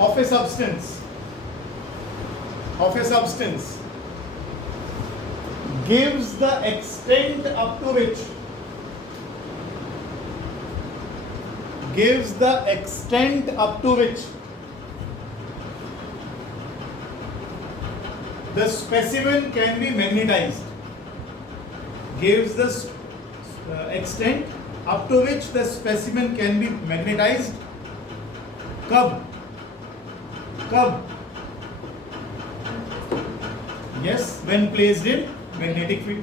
of a substance gives the extent up to which the specimen can be magnetized. Gives the extent up to which the specimen can be magnetized. कब? Yes, when placed in magnetic field.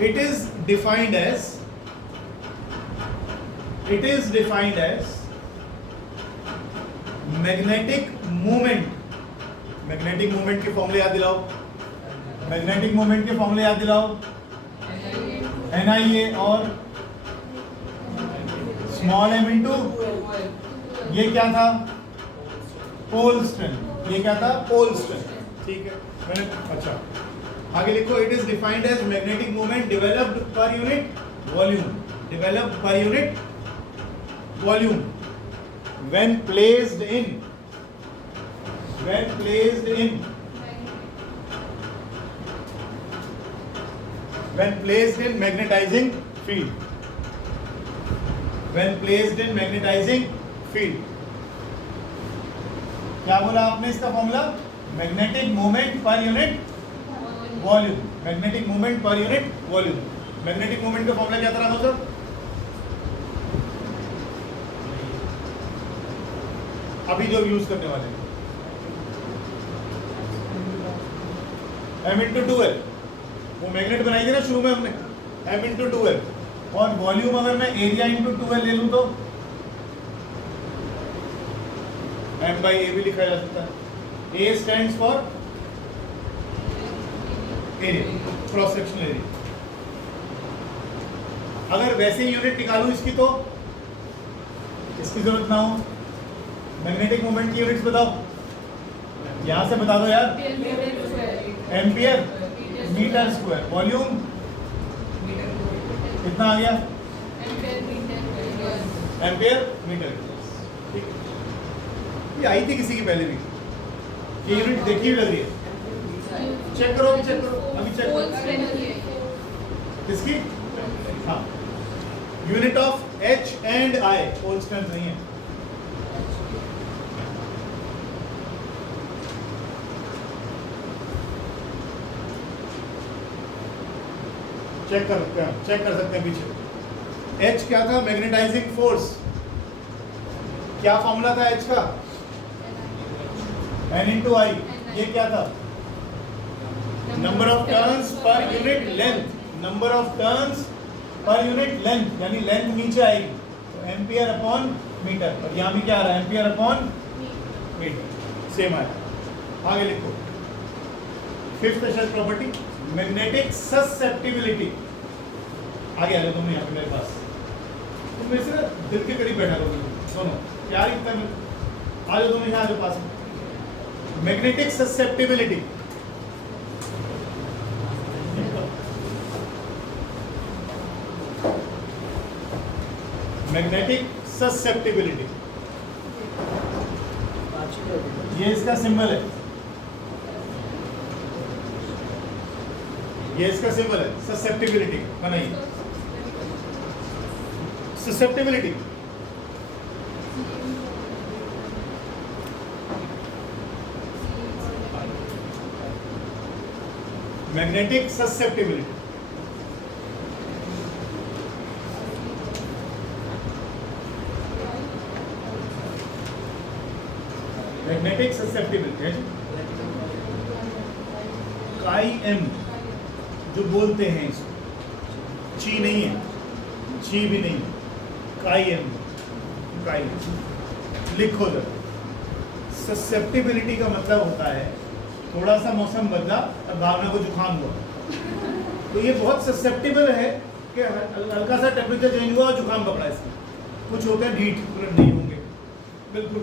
It is defined as magnetic movement के फॉर्मूले याद दिलाओ. NIA और small m into ये क्या था? Pole strength. ठीक है. मैंने अच्छा आगे लिखो. It is defined as magnetic movement developed per unit volume when placed in magnetizing field. क्या बोला आपने इसका formula? Magnetic movement per unit volume. Magnetic movement का फॉर्मूला क्या था राघव सर? अभी जो यूज करने वाले हैं m/2l. वो मैग्नेट बनाई थी ना शुरू में हमने. m/2l. और वॉल्यूम अगर मैं एरिया इंटू 2l ले लूं तो m/a भी लिखा जा सकता है. a stands for area, cross sectional area. अगर वैसे ही यूनिट निकालूं इसकी तो इसकी जरूरत ना हो. मैग्नेटिक मोमेंट की यूनिट्स बताओ. यहां से बता दो यार. Ampere metre square. वॉल्यूम कितना आ गया? Ampere metre. ठीक. ये आई थी किसी की पहले भी. ये यूनिट देखी हुई लग रही है. चेक करो अभी चेक करो. किसकी? हाँ. Unit of H and I. Pole strength नहीं है. चेक कर सकते हैं पीछे. H क्या था? Magnetising force. क्या फॉर्मूला था H का? N into I. ये क्या था? Number of turns per unit length. यानी लेंथ नीचे आएगी तो एम्पियर अपॉन मीटर. और यहाँ भी क्या आ रहा है? Ampere upon metre. सेम आया. आगे लिखो. Fifth special property magnetic susceptibility. आगे आ जाओ तुम यहाँ पे मेरे पास. तुम मेरे से दिल के करीब बैठा करो दोनों. प्यार इतना आ जाओ दोनों यहाँ आ जाओ पास में. Magnetic susceptibility. ये इसका सिंबल है. ससेप्टिबिलिटी बनाइए. Susceptibility magnetic susceptibility. Magnetic susceptibility chi M जो बोलते हैं इसको. ची नहीं है, ची भी नहीं. काई एम. लिखो जरा. ससेप्टिबिलिटी का मतलब होता है थोड़ा सा मौसम बदला और भावना को जुकाम हुआ तो ये बहुत ससेप्टिबल है कि हल्का सा टेम्परेचर चेंज हुआ और जुकाम पकड़ा इसमें. कुछ होते हैं ढीठ नहीं होंगे, बिल्कुल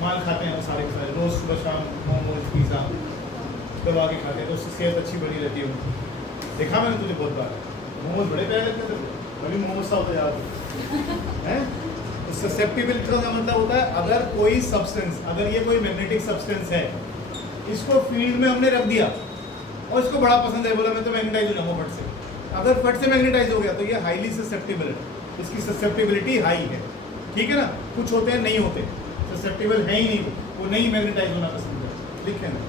माल खाते हैं सारे के सारे रोज सुबह शाम मोमोज पिज़्ज़ा दबा के खाते हैं तो उससे सेहत अच्छी बनी रहती है. देखा मैंने तुझे बहुत बार, मोमोज बड़े प्यारे लगते थे, कभी मोमोज सा होता जा रहा है। तो ससेप्टिबिलिटी का मतलब होता है अगर कोई सब्सटेंस, अगर ये कोई मैग्नेटिक सब्सटेंस है, इसको फील्ड में हमने रख दिया और इसको बड़ा पसंद है, बोला मैं तो मैग्नेटाइज हो जाऊंगा फट से, अगर फट से मैग्नेटाइज हो गया तो ये हाईली ससेप्टिबल है, इसकी ससेप्टिबिलिटी हाई है, ठीक है ना। कुछ होते हैं नहीं होते, ससेप्टिबल है ही नहीं, वो नहीं मैग्नेटाइज होना पसंद है। लिखें ना,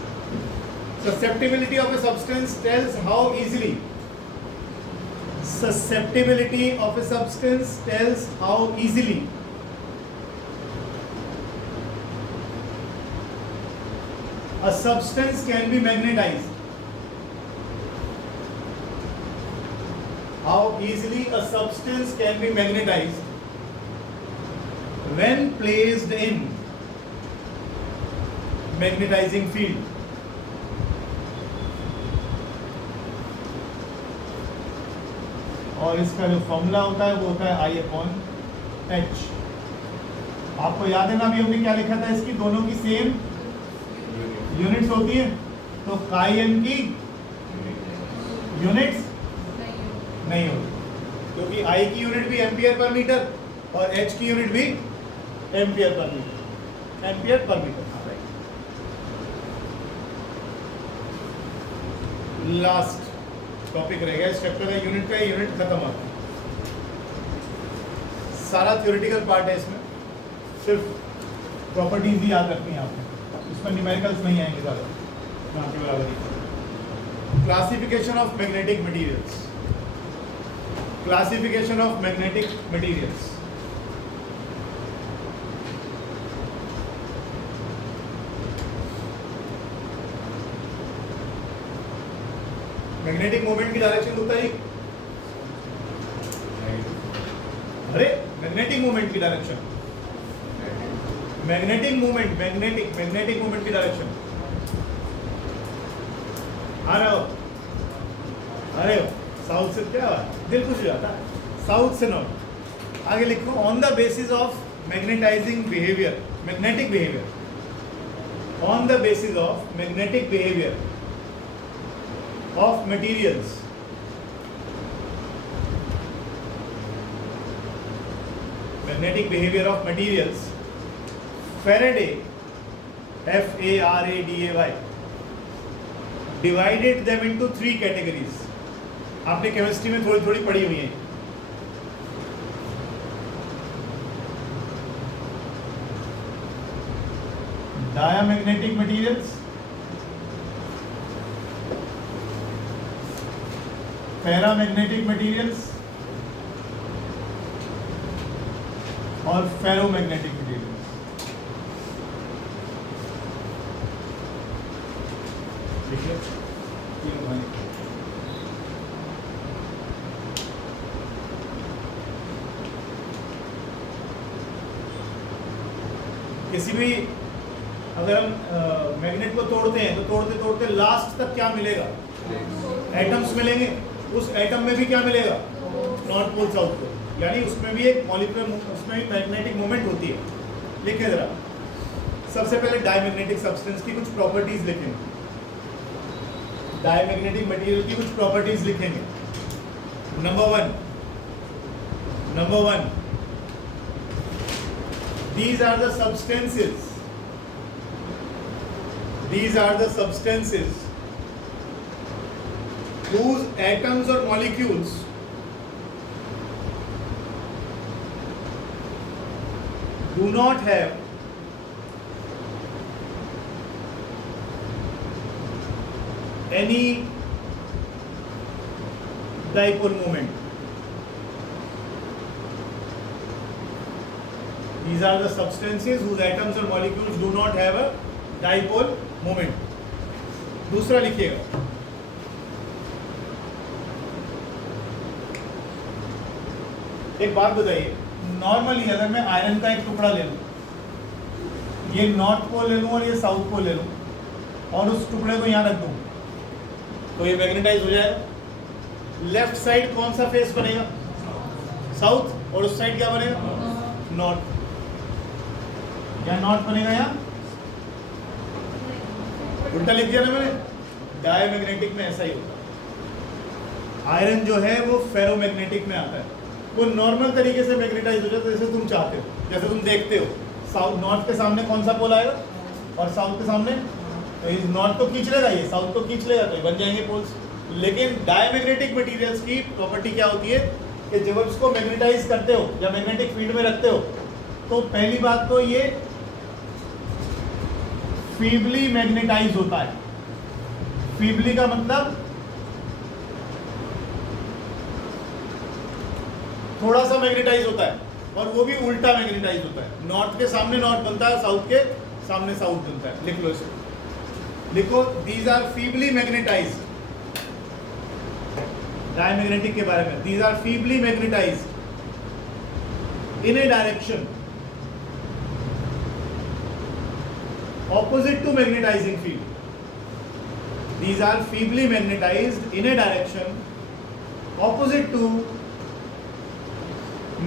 susceptibility of a substance tells how easily, susceptibility of a substance tells how easily a substance can be magnetized, how easily a substance can be magnetized when placed in magnetizing field. और इसका जो formula होता है वो होता है I/H। आपको याद है ना, अभी हमने क्या लिखा था, इसकी दोनों की सेम यूनिट्स होती है, तो काई की यूनिट्स नहीं होती, क्योंकि I की यूनिट भी एम्पियर पर मीटर और H की यूनिट भी ampere per metre, ampere per metre. Last topic रहेगा इस चैप्टर का, यूनिट का, यूनिट खत्म होता है, सारा थ्योरेटिकल पार्ट है इसमें, सिर्फ प्रॉपर्टीज ही याद रखनी है आपको, इसमें न्यूमेरिकल्स नहीं आएंगे ज़्यादा, ना के बराबर। Classification of magnetic materials, classification of magnetic materials. Magnetic moment की डायरेक्शन होता है, अरे मैग्नेटिक मोमेंट की direction, magnetic moment, magnetic moment की डायरेक्शन, आ रहे हो, अरे साउथ से क्या दिल खुश हो जाता है, साउथ से नॉर्थ। आगे लिखो, on the basis of magnetising behaviour, magnetic behaviour, on the basis of magnetic behaviour of materials, magnetic behavior of materials, Faraday, F-A-R-A-D-A-Y, divided them into 3 categories। आपने केमिस्ट्री में थोड़ी थोड़ी पढ़ी हुई है। डायामैग्नेटिक मटेरियल्स, पैरामैग्नेटिक मटेरियल्स और ferromagnetic materials. देखिए किसी भी, अगर हम मैग्नेट को तोड़ते हैं तो तोड़ते तोड़ते लास्ट तक क्या मिलेगा, एटम्स मिलेंगे, उस एटम में भी क्या मिलेगा, नॉर्थ पोल साउथ पोल, यानी उसमें भी एक मॉलिक्यूलर, उसमें भी मैग्नेटिक मोमेंट होती है। लिखें जरा, सबसे पहले डायमैग्नेटिक सब्सटेंस की कुछ प्रॉपर्टीज लिखेंगे, डायमैग्नेटिक मटेरियल की कुछ प्रॉपर्टीज लिखेंगे। Number one, these are the substances whose atoms or molecules do not have any dipole moment. These are the substances whose atoms or molecules do not have a dipole moment. दूसरा लिखिएगा, एक बात बताइए, normally अगर मैं iron का एक टुकड़ा ले लूं, ये नॉर्थ पोल ले लूं और ये साउथ पोल ले लूं और उस टुकड़े को यहाँ रख दूं, तो ये मैग्नेटाइज हो जाएगा। लेफ्ट साइड कौन सा फेस बनेगा, साउथ, और उस साइड क्या बनेगा, नॉर्थ। या नॉर्थ बनेगा या उल्टा लिख दिया ना मैंने, डायमैग्नेटिक में ऐसा ही होता है। आयरन जो है वो फेरोमैग्नेटिक में आता है, वो नॉर्मल तरीके से मैग्नेटाइज हो जाता है जैसे तुम चाहते हो, जैसे तुम देखते हो साउथ नॉर्थ के सामने कौन सा पोल आएगा और साउथ के सामने, तो इस नॉर्थ तो खींच लेगा, ये साउथ तो खींच लेगा, तो ये बन जाएंगे पोल्स। लेकिन डायमैग्नेटिक मटेरियल्स की प्रॉपर्टी क्या होती है कि जब आप इसको मैग्नेटाइज करते हो या मैग्नेटिक फील्ड में रखते हो तो पहली बात तो ये फीबली मैग्नेटाइज होता है। फीबली का मतलब थोड़ा सा मैग्नेटाइज होता है, और वो भी उल्टा मैग्नेटाइज होता है। नॉर्थ के सामने नॉर्थ बनता है, साउथ के सामने साउथ बनता है। लिख लो इसे, लिखो these are feebly magnetise. Diamagnetic के बारे में, these are feebly magnetise in a direction opposite to magnetizing field. These are feebly magnetized in a direction opposite to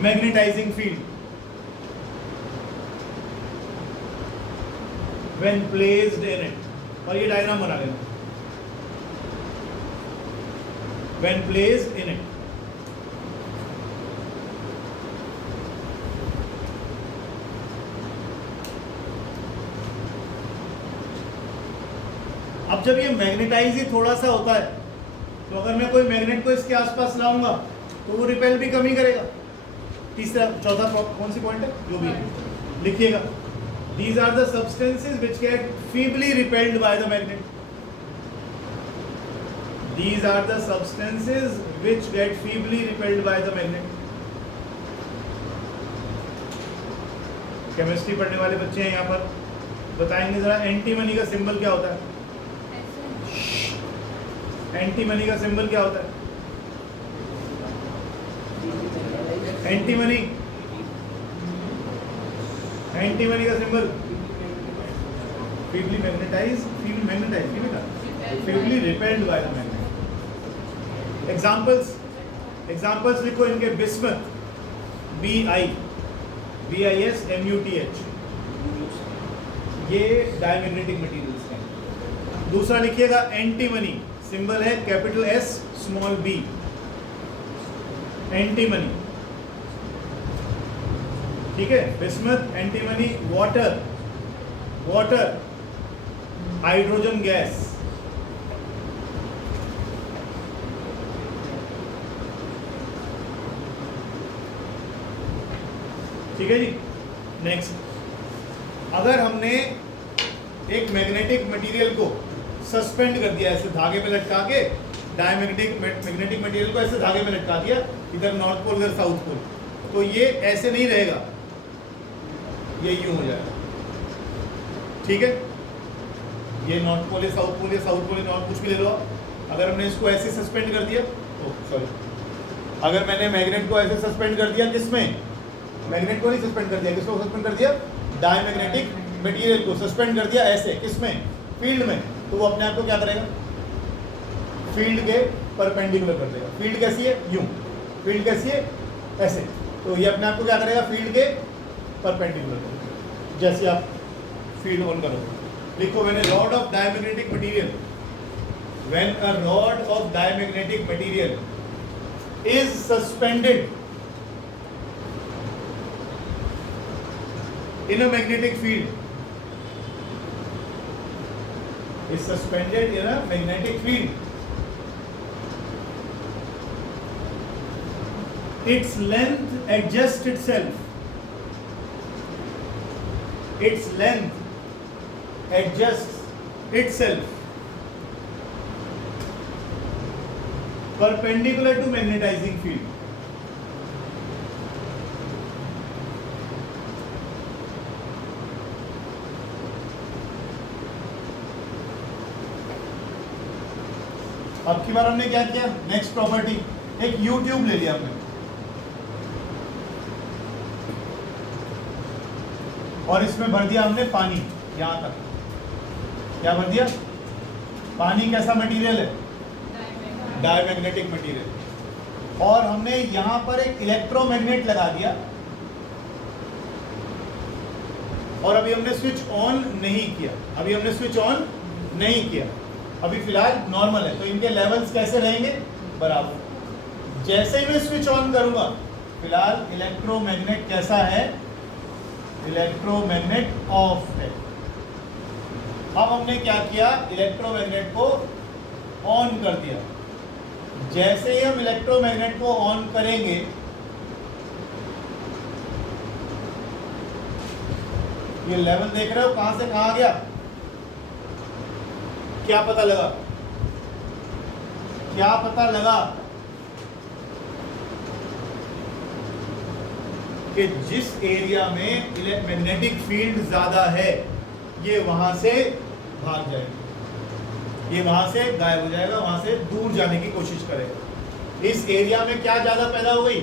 magnetizing field when placed in it. और ये diagram बना लेना, when placed in it. अब जब ये magnetise ही थोड़ा सा होता है तो अगर मैं कोई मैग्नेट को इसके आसपास लाऊंगा तो वो रिपेल भी कम ही करेगा। तीसरा चौथा कौन सी पॉइंट है, जो भी है लिखिएगा। These are the substances which get feebly repelled by the magnet. These are the substances which get feebly repelled by the magnet. Chemistry पढ़ने वाले बच्चे हैं यहाँ पर, बताएंगे जरा एंटीमनी का सिंबल क्या होता है? एंटीमनी का सिंबल क्या होता है? एंटीमनी, एंटीमनी का symbol feebly magnetise, feebly magnetise, feebly repelled by the magnet. Examples लिखो इनके। बिस्मथ, BISMUTH, ये डायमैग्नेटिक मटेरियल्स हैं। दूसरा लिखिएगा एंटीमनी, सिंबल है capital S small b, antimony, ठीक है। Bismuth, antimony. Water, water hydrogen gas, ठीक है जी। नेक्स्ट, अगर हमने एक मैग्नेटिक मटेरियल को सस्पेंड कर दिया, ऐसे धागे पे लटका के, मैग्नेटिक मटेरियल को ऐसे धागे में लटका दिया, इधर नॉर्थ पोल इधर साउथ पोल, तो ये ऐसे नहीं रहेगा, ये यूं हो जाएगा, ठीक है। ये नॉर्थ पोल है, साउथ पोल है, साउथ पोल है, नॉर्थ, कुछ भी ले लो। अगर हमने इसको ऐसे सस्पेंड कर दिया, अगर मैंने मैग्नेट को ऐसे सस्पेंड कर दिया, किसमें? मैग्नेट को नहीं सस्पेंड कर दिया, किसको सस्पेंड कर दिया? डायमैग्नेटिक मटेरियल को सस्पेंड कर दिया ऐसे, किसमें? फील्ड में, तो वो अपने आप को क्या करेगा? फील्ड के परपेंडिकुलर कर देगा। फील्ड कैसी है? यूं। फील्ड कैसी है? ऐसे। तो ये अपने आप को क्या करेगा? फील्ड के परपेंडिकुलर करेगा। जैसे आप फील्ड ऑन करोगे, लिखो when a rod of diamagnetic material, when a rod of diamagnetic material is suspended in a magnetic field, is suspended in a magnetic field, its length adjusts itself, its length adjusts itself perpendicular to magnetizing field. अब की बार हमने क्या किया? Next property, एक you tube ले लिया हमने और इसमें भर दिया हमने पानी, यहां तक क्या भर दिया? पानी। कैसा मटेरियल है? Diamagnetic material. और हमने यहां पर एक इलेक्ट्रोमैग्नेट लगा दिया और अभी हमने स्विच ऑन नहीं किया, अभी हमने स्विच ऑन नहीं किया, अभी फिलहाल नॉर्मल है, तो इनके लेवल्स कैसे रहेंगे? बराबर। जैसे ही मैं स्विच ऑन करूंगा, फिलहाल इलेक्ट्रोमैग्नेट कैसा है, इलेक्ट्रोमैग्नेट ऑफ है। अब हमने क्या किया, इलेक्ट्रोमैग्नेट को ऑन कर दिया। जैसे ही हम इलेक्ट्रोमैग्नेट को ऑन करेंगे, ये लेवल देख रहे हो कहां से कहां आ गया, क्या पता लगा, क्या पता लगा कि जिस एरिया में मैग्नेटिक फील्ड ज्यादा है ये वहां से भाग जाएगा, ये वहां से गायब हो जाएगा, वहां से दूर जाने की कोशिश करेगा। इस एरिया में क्या ज्यादा पैदा हो गई,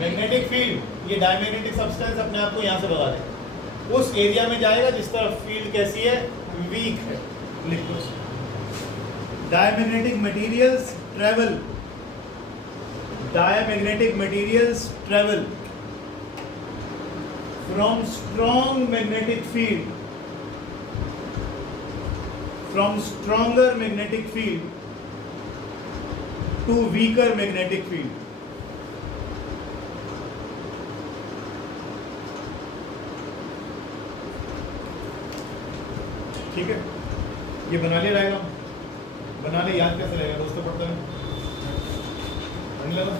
मैग्नेटिक फील्ड। ये डायमैग्नेटिक सब्सटेंस अपने आप को यहां से भगा देगा, उस एरिया में जाएगा जिस तरफ फील्ड कैसी है, वीक है। लिखो, diamagnetic materials travel, diamagnetic materials travel from strong magnetic field, from stronger magnetic field to weaker magnetic field. ठीक है, ये बना ले रहेगा, बना ले, याद कैसे रहेगा, दोस्तों पढ़ते हैं बन लेगा।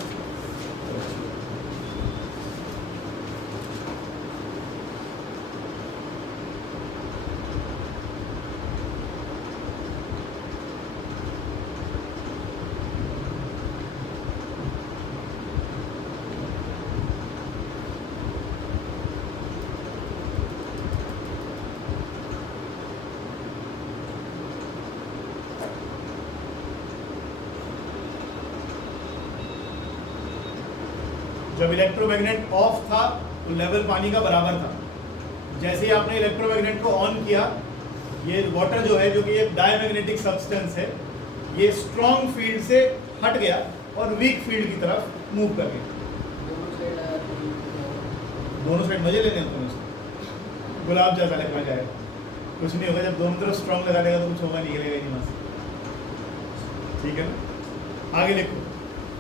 जब इलेक्ट्रोमैग्नेट ऑफ था तो लेवल पानी का बराबर था। जैसे ही आपने इलेक्ट्रोमैग्नेट को ऑन किया, ये वाटर जो है, जो कि एक डायमैग्नेटिक सब्सटेंस है, ये स्ट्रॉन्ग फील्ड से हट गया और वीक फील्ड की तरफ मूव कर गया। दोनों साइड मजे लेने होते हैं उसको, गुलाब जैसा लगना जाएगा, कुछ नहीं होगा। जब दोनों तरफ स्ट्रॉन्ग लगा देगा तो कुछ होगा, निकलेगा नहीं वहाँ से। ठीक है ना, आगे देखो,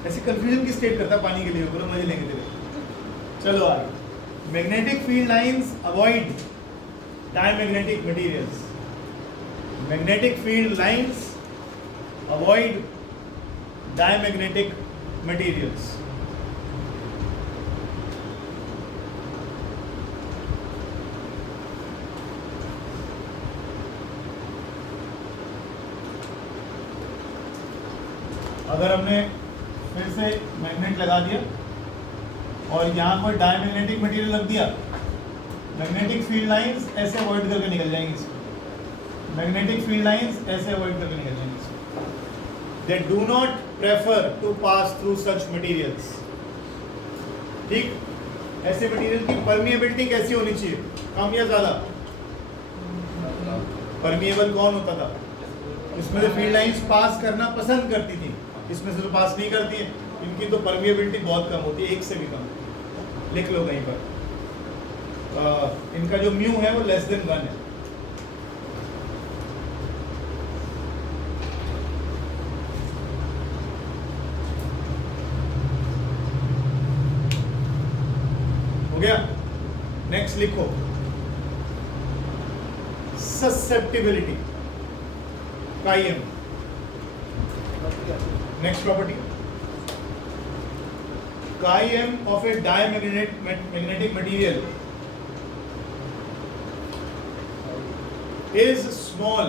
ऐसे कंफ्यूजन की स्टेट करता पानी के लिए, बोलो मजे लेंगे तेरे। चलो आगे, magnetic field lines avoid diamagnetic materials, magnetic field lines avoid diamagnetic materials. अगर हमने फिर से मैग्नेट लगा दिया और यहाँ पर डायमैग्नेटिक मटेरियल रख दिया, मैग्नेटिक फील्ड लाइंस ऐसे अवॉइड करके निकल जाएंगी इसको, मैग्नेटिक फील्ड लाइंस ऐसे अवॉइड करके निकल जाएंगी इसको। They do not prefer to pass through such materials. ठीक, ऐसे मटेरियल की परमिएबिलिटी कैसी होनी चाहिए, कम या ज़्यादा? परमिएबल कौन होता था? इसमें से फील्ड लाइंस पास करना पसंद करती थी, इसमें से तो पास नहीं करती है। इनकी तो परमिएबिलिटी बहुत कम होती है, एक से भी कम। लिख लो कहीं पर, इनका जो म्यू है वो लेस देन 1 है। हो गया, नेक्स्ट लिखो, susceptibility chi m. Next property, chi-m of a diamagnetic material is small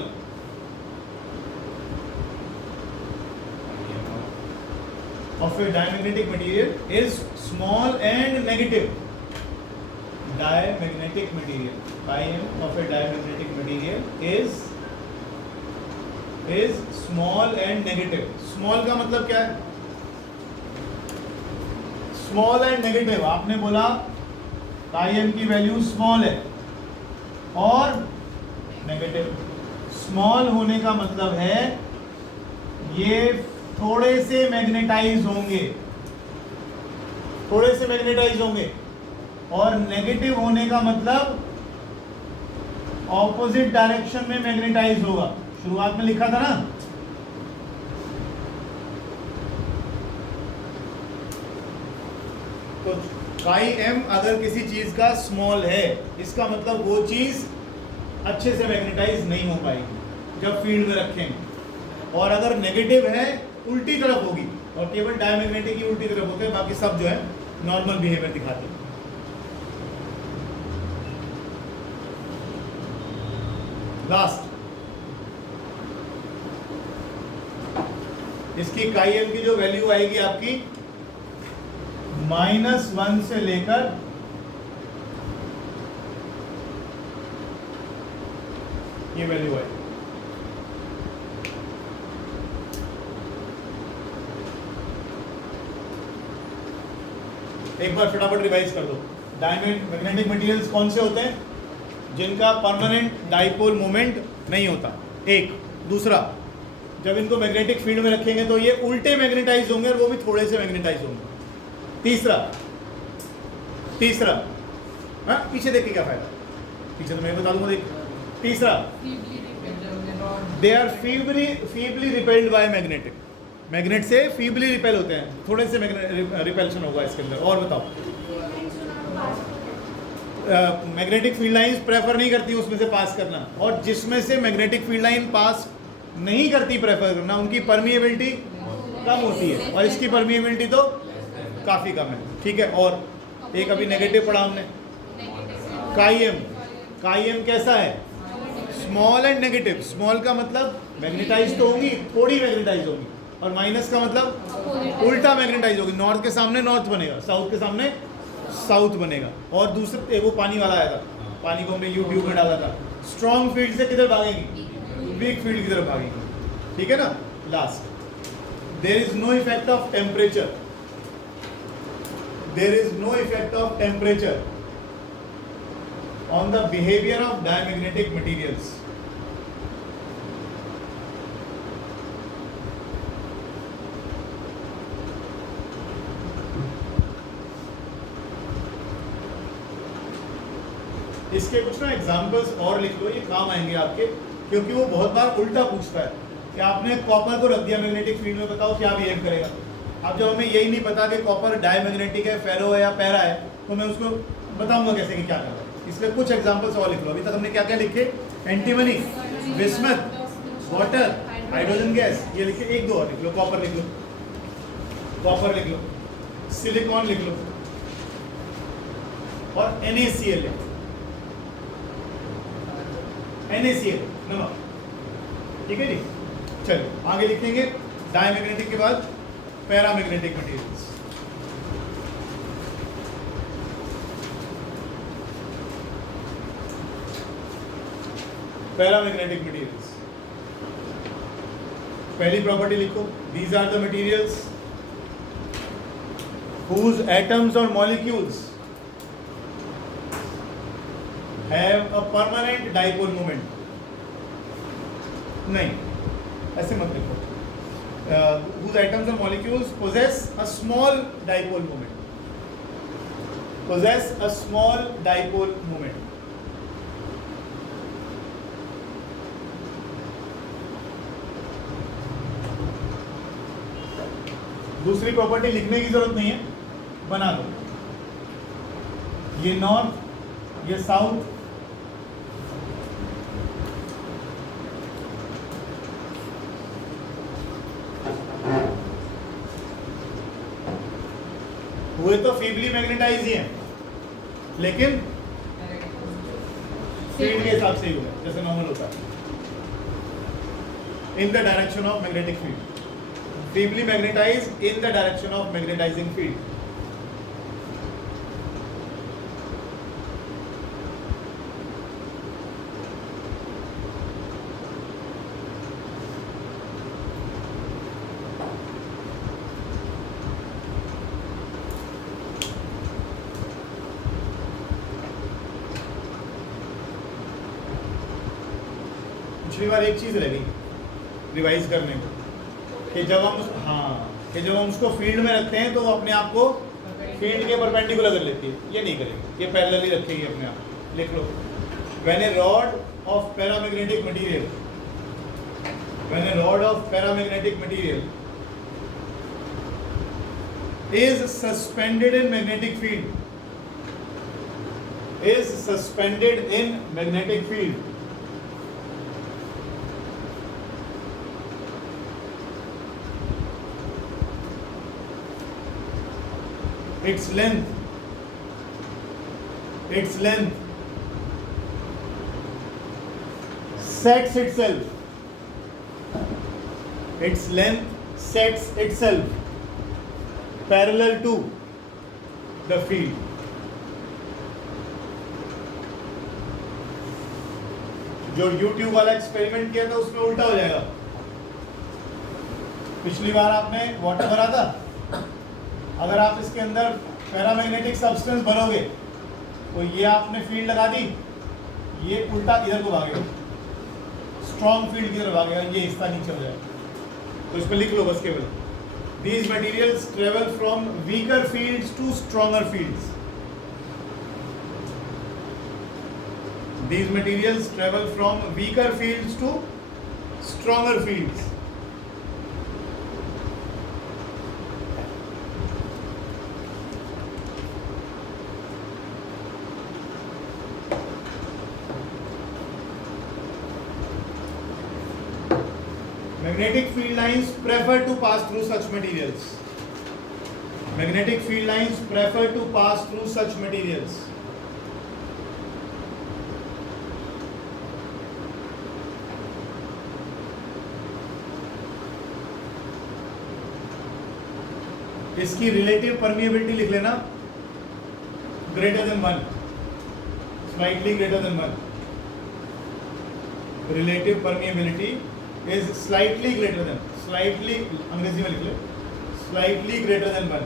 of a diamagnetic material is small and negative. Diamagnetic material, chi-m of a diamagnetic material is small and negative. Small का मतलब क्या है? Small and negative. आपने बोला chi-m की value small है और negative. Small होने का मतलब है ये थोड़े से मैग्नेटाइज होंगे, थोड़े से मैग्नेटाइज होंगे, और नेगेटिव होने का मतलब ऑपोजिट डायरेक्शन में मैग्नेटाइज होगा। शुरुआत में लिखा था ना, तो काई एम अगर किसी चीज़ का स्मॉल है, इसका मतलब वो चीज़ अच्छे से मैग्नेटाइज नहीं हो पाएगी जब फील्ड में रखेंगे। और अगर नेगेटिव है उल्टी तरफ होगी, और केवल डायमैग्नेटिक ही उल्टी तरफ होते हैं, बाकी सब जो है नॉर्मल बिहेवियर दिखाते हैं। लास्ट, इसकी काई एम की जो वैल्यू आएगी आपकी -1 से लेकर ये वैल्यू आएगी। एक बार फटाफट रिवाइज कर दो। मैग्नेटिक मटेरियल्स कौन से होते हैं? जिनका परमानेंट डाइपोल मोमेंट नहीं होता, एक। दूसरा, जब इनको मैग्नेटिक फील्ड में रखेंगे तो ये उल्टे मैग्नेटाइज होंगे और वो भी थोड़े से मैग्नेटाइज होंगे। तीसरा हाँ, पीछे देख के क्या फायदा, पीछे तो मैं बता दूंगा। देख, तीसरा, they are feebly repelled by magnetic, magnet से फीबली रिपेल होते हैं, थोड़े से रिपेल्शन होगा इसके अंदर। और बताओ, मैग्नेटिक फील्ड लाइंस प्रेफर नहीं करती उसमें से पास करना, और जिसमें से मैग्नेटिक फील्ड लाइन पास नहीं करती प्रेफर करना, उनकी परमिएबिलिटी कम होती है, और इसकी परमिएबिलिटी तो काफ़ी कम है। ठीक है, और एक अभी नेगेटिव पढ़ा हमने, काई एम कैसा है? Small and negative. स्मॉल का मतलब मैग्नेटाइज तो होंगी, थोड़ी मैग्नेटाइज होंगी, और माइनस का मतलब उल्टा मैग्नेटाइज होगी। नॉर्थ के सामने नॉर्थ बनेगा, साउथ के सामने साउथ बनेगा। और दूसरे एक वो पानी वाला आया था, पानी को हमने यूट्यूब में डाला था, स्ट्रॉन्ग फील्ड से किधर भागेंगी? वीक फील्ड की तरफ भागेंगी। ठीक है ना। Last, there is no effect of temperature, there is no effect of temperature on the behavior of diamagnetic materials. इसके कुछ ना एग्जांपल्स और लिख लो, ये काम आएंगे आपके, क्योंकि वो बहुत बार उल्टा पूछता है कि आपने कॉपर को रख दिया मैग्नेटिक फील्ड में, बताओ क्या बिहेव करेगा। अब जब हमें यही नहीं पता कि कॉपर डायमैग्नेटिक है, फेरो है या पैरा है, तो मैं उसको बताऊंगा कैसे कि क्या करना है। इसलिए कुछ एग्जांपल्स और लिख लो। अभी तक हमने क्या क्या लिखे? Antimony, bismuth, water, hydrogen gas, ये लिखे। एक दो और लिख लो, कॉपर लिख लो, कॉपर लिख लो, सिलिकॉन लिख लो, और NaCl लिख लो, NaCl नमक। ठीक है जी, चलिए आगे लिखेंगे। डायमैग्नेटिक के बाद पैरामैग्नेटिक मटेरियल्स। पैरामैग्नेटिक मटेरियल्स, पहली प्रॉपर्टी लिखो, these are the materials whose atoms or molecules have a permanent dipole moment. नहीं, ऐसे मत लिखो। whose atoms or molecules possess a small dipole moment, possess a small dipole moment. दूसरी property लिखने की जरूरत नहीं है, बना दो। ये नॉर्थ, ये साउथ, हुए तो फीबली मैग्नेटाइज ही हैं, लेकिन फील्ड के हिसाब से ही हुआ जैसे नॉर्मल होता है। इन the direction of magnetic field, feebly magnetized in the direction of magnetizing field. पिछली बार एक चीज रह गई रिवाइज करने को, कि जब हम उसको फील्ड में रखते हैं तो वो अपने आप को फील्ड के परपेंडिकुलर कर लेती है। ये नहीं करेगी, ये पैरेलल ही रखेगी अपने आप। लिख लो, when a rod of paramagnetic material, when a rod of paramagnetic material is suspended in magnetic field. Is suspended in magnetic field. Its length sets itself. Its length sets itself parallel to the field. जो YouTube वाला experiment किया था उसमें उल्टा हो जाएगा. पिछली बार आपने वाटर भरा था, अगर आप इसके अंदर पैरामैग्नेटिक सब्सटेंस भरोगे तो ये आपने फील्ड लगा दी, ये उल्टा इधर को भागेगा, स्ट्रॉन्ग फील्ड की तरफ भागेगा, ये हिस्सा नीचे हो जाएगा. तो इस पे लिख लो बस केवल, these materials travel from weaker fields to stronger fields. These materials travel from weaker fields to stronger fields. Magnetic field lines prefer to pass through such materials. Magnetic field lines prefer to pass through such materials. इसकी relative permeability लिख लेना, greater than 1, slightly greater than 1. Relative permeability is slightly greater than, slightly अंग्रेजी में लिख लो, slightly greater than 1.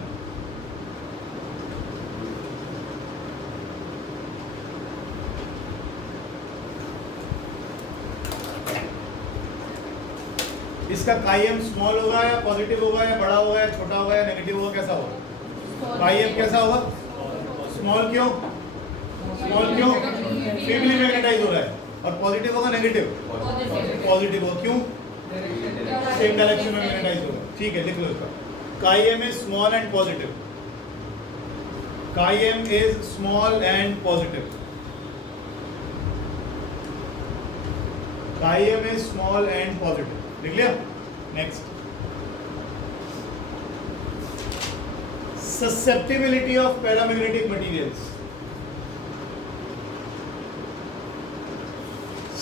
इसका काईएम small होगा या positive होगा या बड़ा होगा या छोटा होगा या नेगेटिव होगा, कैसा होगा? काईएम कैसा होगा? स्मॉल. क्यों स्मॉल? क्यों? फीबली मैग्नेटाइज हो रहा है. और पॉजिटिव होगा नेगेटिव? पॉजिटिव होगा. क्यों? सेम डायरेक्शन में मैग्नेटाइज होगा. ठीक है, लिख लो इसका. Chi m is small and positive. Chi m is small and positive. Chi m is small and positive. लिख लिया? Next, susceptibility of paramagnetic materials.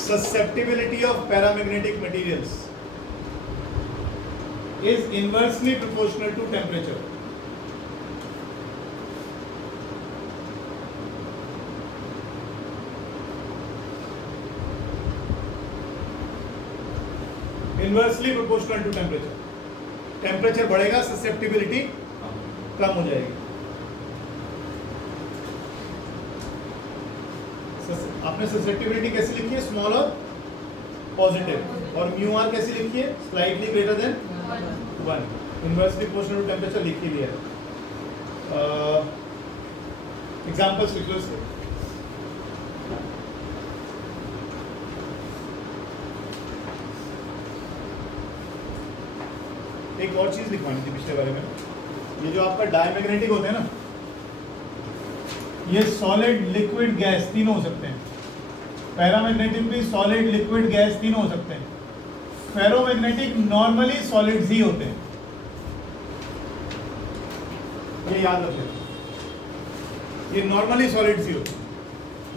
Susceptibility of paramagnetic materials is inversely proportional to temperature. Inversely proportional to temperature. Temperature बढ़ेगा, susceptibility कम हो जाएगी. आपने susceptibility कैसे लिखी है? Small और पॉजिटिव. और म्यू आर कैसे लिखी है? Slightly greater than 1. Inversely proportional to temperature लिख ही लिया है. एग्जांपल्स लिख लो इसके. एक और चीज लिखवानी थी पिछले बारे में. ये जो आपका डायमैग्नेटिक होते हैं ना, ये सॉलिड, लिक्विड, गैस तीनों हो सकते हैं. पैरामैग्नेटिक भी सॉलिड, लिक्विड, गैस तीनों हो सकते हैं. फेरोमैग्नेटिक नॉर्मली सॉलिड्स ही होते हैं, ये याद रखें. ये नॉर्मली सॉलिड्स ही होते हैं.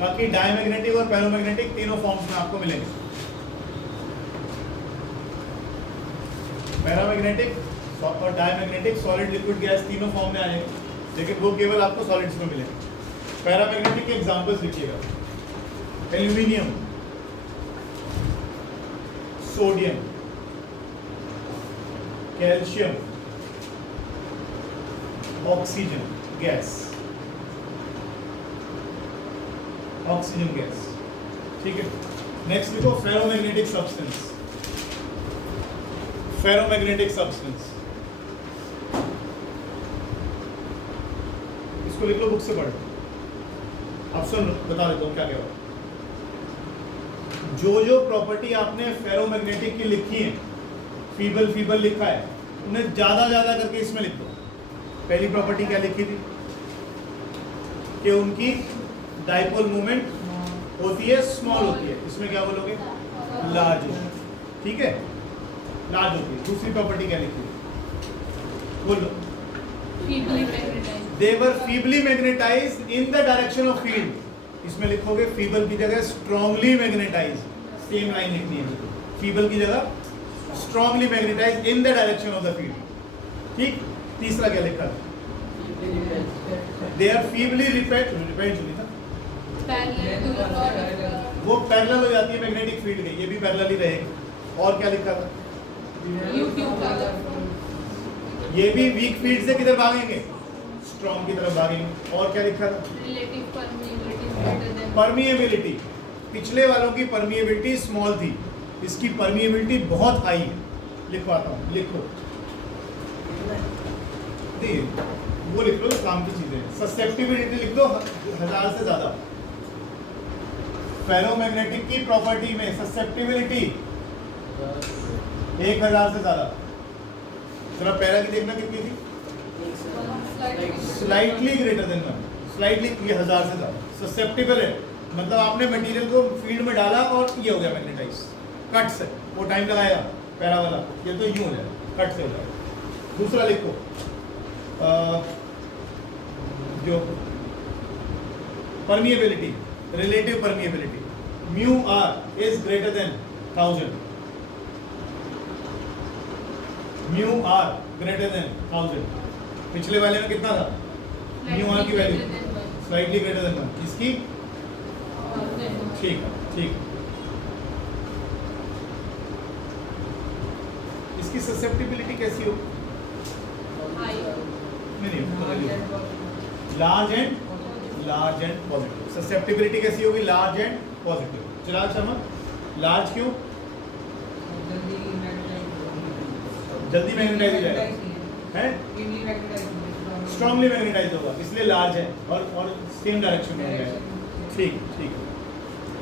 बाकी डायमैग्नेटिक और पैरामैग्नेटिक तीनों फॉर्म्स में आपको मिलेंगे. पैरामैग्नेटिक और डायमैग्नेटिक, सॉलिड, लिक्विड, गैस तीनों फॉर्म में आ जाएंगे, लेकिन वो केवल आपको सॉलिड्स में मिलेंगे. पैरामैग्नेटिक के एग्जांपल्स लिखिएगा. Aluminium, sodium, calcium, oxygen gas. Oxygen gas. ठीक है. नेक्स्ट लिखो फेरोमैग्नेटिक सब्सटेंस. फेरोमैग्नेटिक सब्सटेंस, इसको लिख लो, बुक से पढ़ो. अब सुन, बता देता हूँ क्या क्या होगा. जो जो प्रॉपर्टी आपने फेरोमैग्नेटिक की लिखी है, फीबल लिखा है, उन्हें ज्यादा करके इसमें लिख दो. पहली प्रॉपर्टी क्या लिखी थी कि उनकी डाइपोल मूवमेंट होती है स्मॉल होती है, इसमें क्या बोलोगे लार्ज होती है, ठीक है लार्ज होती है। दूसरी प्रॉपर्टी क्या लिखी बोलो they were feebly magnetized in the direction of field, इसमें लिखोगे फीबल की जगह स्ट्रांगली मैग्नेटाइज्ड, सेम लाइन लिखनी है, फीबल की जगह strongly magnetised in the direction of the field, ठीक। तीसरा क्या लिखा दे आर फीबली रिपेल्ड सुनी था वो पैरेलल हो जाती है मैग्नेटिक फील्ड के, ये भी पैरेलल ही रहेगी। और क्या लिखा था ये भी वीक फील्ड से किधर भागेंगे स्ट्रॉन्ग की तरफ भागेंगे। और क्या लिखा था परमिएबिलिटी, पिछले वालों की परमिएबिलिटी स्मॉल थी, इसकी परमिएबिलिटी बहुत हाई है। लिखवाता हूँ लिखो वो लिख लो काम की चीजें। ससेप्टिबिलिटी लिख दो 1000 से ज्यादा, फेरोमैग्नेटिक की प्रॉपर्टी में ससेप्टिबिलिटी 1000 से ज्यादा। जरा पैरा की देखना कितनी थी स्लाइटली ग्रेटर देन 1, स्लाइटली ये 1000 से ज्यादा ससेप्टिबल है, मतलब आपने मटेरियल को फील्ड में डाला और ये हो गया मैग्नेटाइज कट से, वो टाइम लगाएगा पैरा वाला, ये तो यूं हो जाएगा कट से हो जाएगा। दूसरा लिखो जो permeability relative permeability mu R is greater than 1000, mu R greater than 1000। पिछले वाले में कितना था म्यू आर की वैल्यू स्लाइटली ग्रेटर देन 1, इसकी ठीक है ठीक। इसकी ससेप्टिबिलिटी कैसी हो लार्ज एंड पॉजिटिव, ससेप्टिबिलिटी कैसी होगी large and positive. Chirag Sharma large क्यों जल्दी मैग्नेटाइज हो जाएगा है स्ट्रांगली मैग्नेटाइज होगा इसलिए लार्ज है और सेम डायरेक्शन में होगा। ठीक ठीक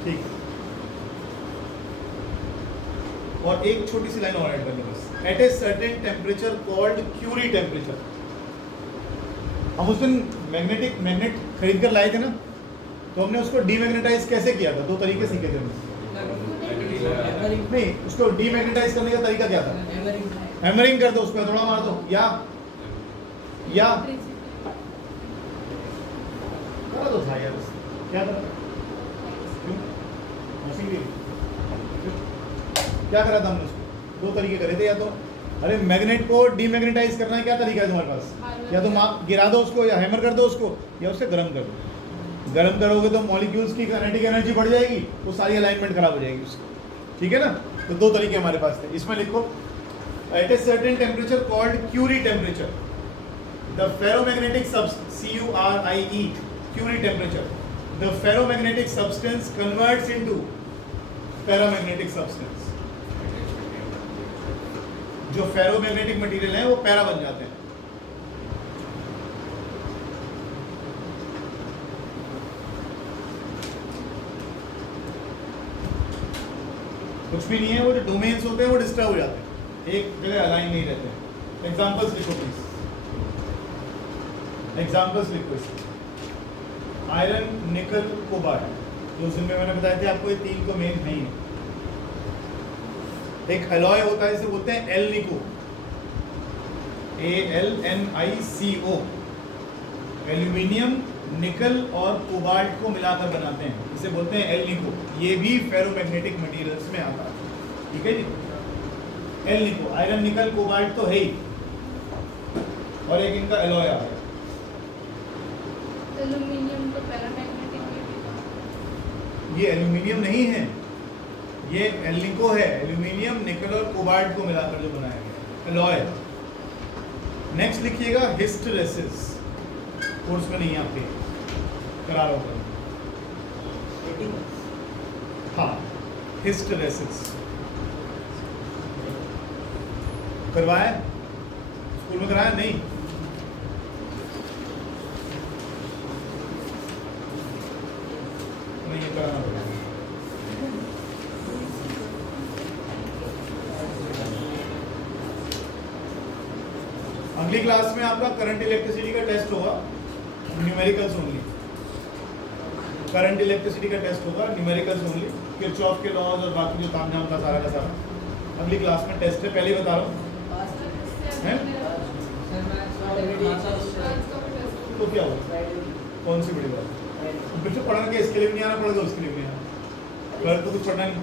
ठीक। और एक छोटी सी लाइन और ऐड कर लो बस, at a certain temperature called Curie temperature. हम उस दिन मैग्नेट खरीद कर लाए थे ना, तो हमने उसको डीमैग्नेटाइज कैसे किया था, दो तरीके सीखे थे हमने। नहीं उसको डीमैग्नेटाइज करने का तरीका क्या था हैमरिंग कर दो, उसमें थोड़ा मार दो या करा दो था यार क्या करा क्या करा था हमने उसको, दो तरीके करे थे, या तो अरे मैग्नेट को डीमैग्नेटाइज करना है क्या तरीका है तुम्हारे पास, या तो गिरा दो उसको या हैमर कर दो उसको या उससे गर्म कर दो। गर्म करोगे तो मॉलिक्यूल्स की काइनेटिक एनर्जी बढ़ जाएगी, वो सारी अलाइनमेंट खराब हो जाएगी उसकी, ठीक है ना। तो दो तरीके हमारे पास थे, इसमें लिखो at a certain temperature called Curie temperature the ferromagnetic CURIE Curie temperature the ferromagnetic substance converts into paramagnetic substance. जो फेरोमैग्नेटिक मटेरियल है वो पैरा बन जाते हैं। कुछ भी नहीं है, वो जो डोमेन्स होते हैं वो डिस्टर्ब हो जाते हैं, एक जगह अलाइन नहीं रहते हैं। एग्जांपल्स लिखो प्लीज, एग्जांपल्स लिखो इसके। आयरन निकल कोबाल्ट, जो उस दिन में मैंने बताया थे आपको, ये तीन को मेन नहीं है। एक एलॉय होता है इसे बोलते हैं एलनिको, ALNICO, एल्यूमिनियम निकल और कोबाल्ट को मिलाकर बनाते हैं, इसे बोलते हैं एलनिको। ये भी फेरोमैग्नेटिक मटेरियल्स में आता है, ठीक है जी। एलनिको आयरन निकल कोबाल्ट तो है ही, और एक इनका एलॉय आ गया। एल्यूमिनियम तो पैरामैग्नेटिक में भी था। ये एल्यूमिनियम नहीं है, ये एलनिको है, एल्यूमिनियम निकल और कोबाल्ट को मिलाकर जो बनाया गया एलॉय। नेक्स्ट लिखिएगा हिस्टेरेसिस, कोर्स में नहीं आपके करा रहा हूँ। हाँ हिस्टेरेसिस करवाया स्कूल में, कराया नहीं? नहीं कराना पड़ेगा। अगली क्लास में आपका करंट इलेक्ट्रिसिटी का टेस्ट होगा, न्यूमेरिकल्स ओनली। करंट इलेक्ट्रिसिटी का टेस्ट होगा, न्यूमेरिकल्स ओनली, किरचॉफ के लॉज और बाकी जो तामझाम था सारा का सारा अगली क्लास में टेस्ट है, पहले ही बता रहा हूँ। हैं? तो क्या होगा, कौन सी बड़ी बात, फिर से पढ़ने के इसके लिए भी नहीं आना पड़ेगा, उसके लिए भी नहीं आना, घर तो कुछ पढ़ना नहीं,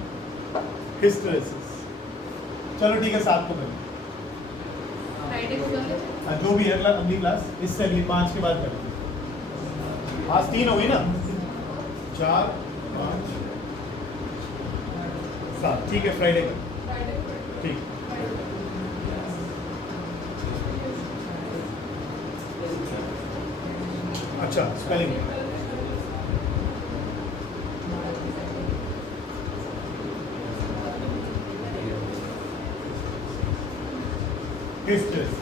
हिस्ट्रेसिस। चलो ठीक है, 7 को करें। हाँ, जो भी है अगली क्लास, इससे अगली 5 के बाद करें। आज 3 हो गई ना, 4 5 7, ठीक है, फ्राइडे का, ठीक। अच्छा, स्पेलिंग हिस्ट्रेसिस।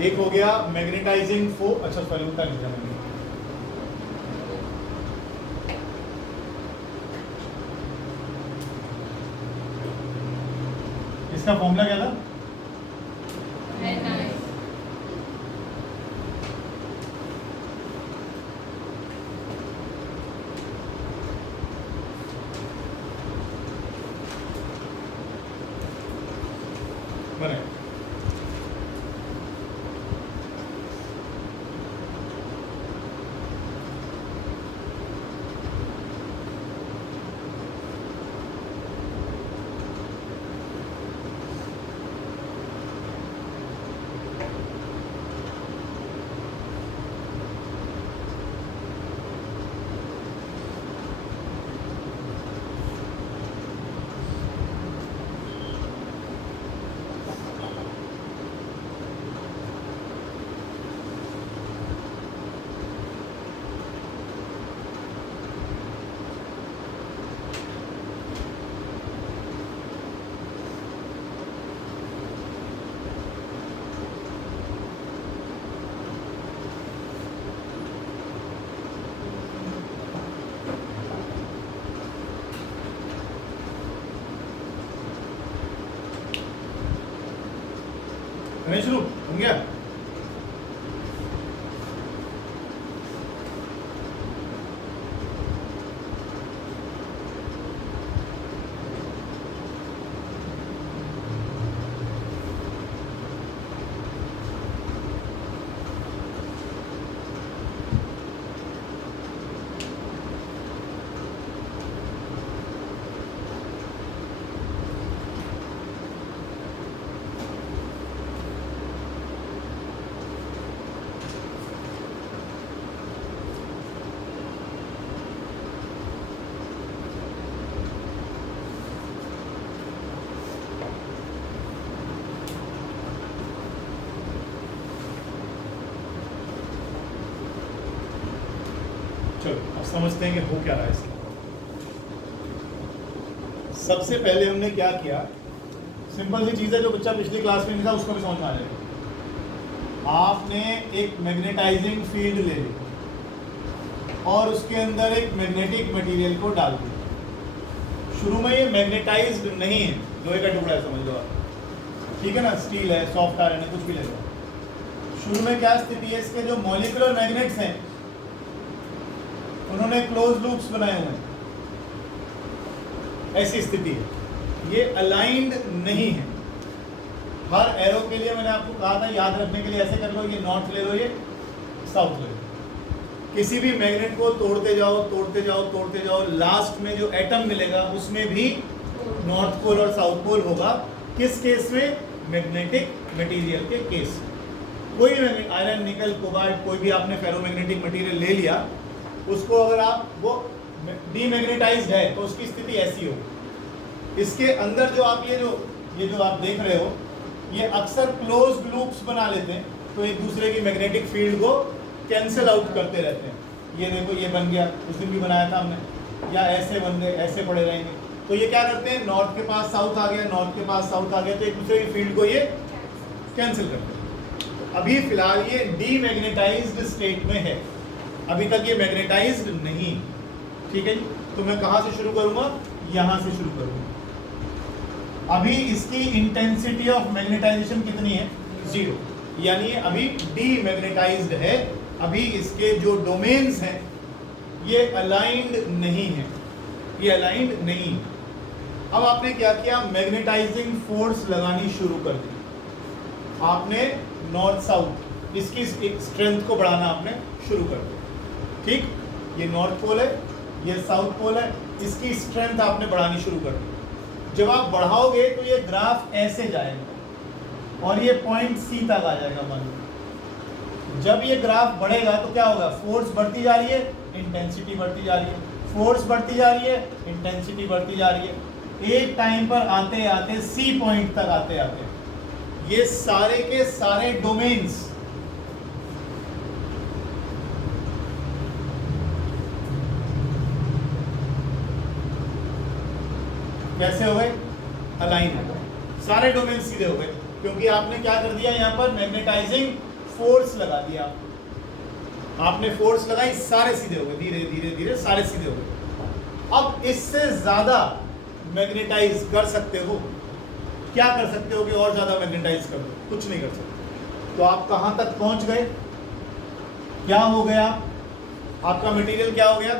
एक हो गया मैग्नेटाइजिंग फोर्स, अच्छा सॉरी उतना लिखा मैंने, इसका फॉर्मूला क्या था? बने शुरू हो गया। चलो अब समझते हैं कि हो क्या रहा है इसका। सबसे पहले हमने क्या किया, सिंपल सी चीज़ है, जो बच्चा पिछली क्लास में नहीं था उसको भी समझ में आ जाएगा। आपने एक मैग्नेटाइजिंग फील्ड ले ली और उसके अंदर एक मैग्नेटिक मटेरियल को डाल दिया। शुरू में ये मैग्नेटाइज्ड नहीं है, लोहे का टुकड़ा है समझ लो आप, ठीक है ना, स्टील है, सॉफ्ट आयरन है, कुछ भी ले लो। शुरू में क्या स्थिति है, इसके जो मॉलिक्यूलर मैग्नेट्स हैं उन्होंने क्लोज लूप्स बनाए हुए हैं, ऐसी स्थिति है, ये अलाइंड नहीं है। हर एरो के लिए मैंने आपको कहा था याद रखने के लिए ऐसे कर लो, ये नॉर्थ ले लो, ये साउथ ले लो। किसी भी मैग्नेट को तोड़ते जाओ तोड़ते जाओ तोड़ते जाओ, लास्ट में जो एटम मिलेगा उसमें भी नॉर्थ पोल और साउथ पोल होगा। किस केस में? मैग्नेटिक मटेरियल के केस। कोई भी आयरन, निकल, कोबाल्ट, कोई भी आपने फेरोमैग्नेटिक मटेरियल ले लिया, उसको अगर आप वो डीमैग्नेटाइज्ड है तो उसकी स्थिति ऐसी होगी। इसके अंदर जो आप ये जो आप देख रहे हो, ये अक्सर क्लोज लूप्स बना लेते हैं, तो एक दूसरे की मैग्नेटिक फील्ड को कैंसिल आउट करते रहते हैं। ये देखो ये बन गया, उस दिन भी बनाया था हमने, या ऐसे बन गए, ऐसे पड़े रहेंगे। तो ये क्या करते हैं, नॉर्थ के पास साउथ आ गया, नॉर्थ के पास साउथ आ गया, तो एक दूसरे की फील्ड को ये कैंसिल करते हैं। अभी फिलहाल ये डीमैग्नेटाइज्ड स्टेट में है, अभी तक ये मैग्नेटाइज्ड नहीं, ठीक है जी। तो मैं कहाँ से शुरू करूंगा, यहाँ से शुरू करूंगा। अभी इसकी इंटेंसिटी ऑफ मैग्नेटाइजेशन कितनी है, 0, यानी अभी डीमैग्नेटाइज्ड है। अभी इसके जो डोमेन्स हैं ये अलाइंड नहीं है, ये अलाइंड नहीं। अब आपने क्या किया, मैग्नेटाइजिंग फोर्स लगानी शुरू कर दी आपने, नॉर्थ साउथ, इसकी स्ट्रेंथ को बढ़ाना आपने शुरू कर दिया, ठीक। ये नॉर्थ पोल है, ये साउथ पोल है, इसकी स्ट्रेंथ आपने बढ़ानी शुरू कर दी। जब आप बढ़ाओगे तो ये ग्राफ ऐसे जाएगा और ये पॉइंट सी तक आ जाएगा मान लो। जब ये ग्राफ बढ़ेगा तो क्या होगा, फोर्स बढ़ती जा रही है, इंटेंसिटी बढ़ती जा रही है, फोर्स बढ़ती जा रही है, इंटेंसिटी बढ़ती जा रही है। एक टाइम पर आते आते सी पॉइंट तक आते आते ये सारे के सारे डोमेन्स कैसे हो गए, अलाइन हो गए, सारे डोमेन सीधे हो गए, क्योंकि आपने क्या कर दिया, यहाँ पर मैग्नेटाइजिंग फोर्स लगा दिया। आपने फोर्स लगाई, सारे सीधे हो गए, धीरे धीरे धीरे सारे सीधे हो गए। अब इससे ज्यादा मैग्नेटाइज कर सकते हो, क्या कर सकते हो कि और ज्यादा मैग्नेटाइज कर दो, कुछ नहीं कर सकते। तो आप कहां तक पहुंच गए, क्या हो गया, आपका मटेरियल क्या हो गया,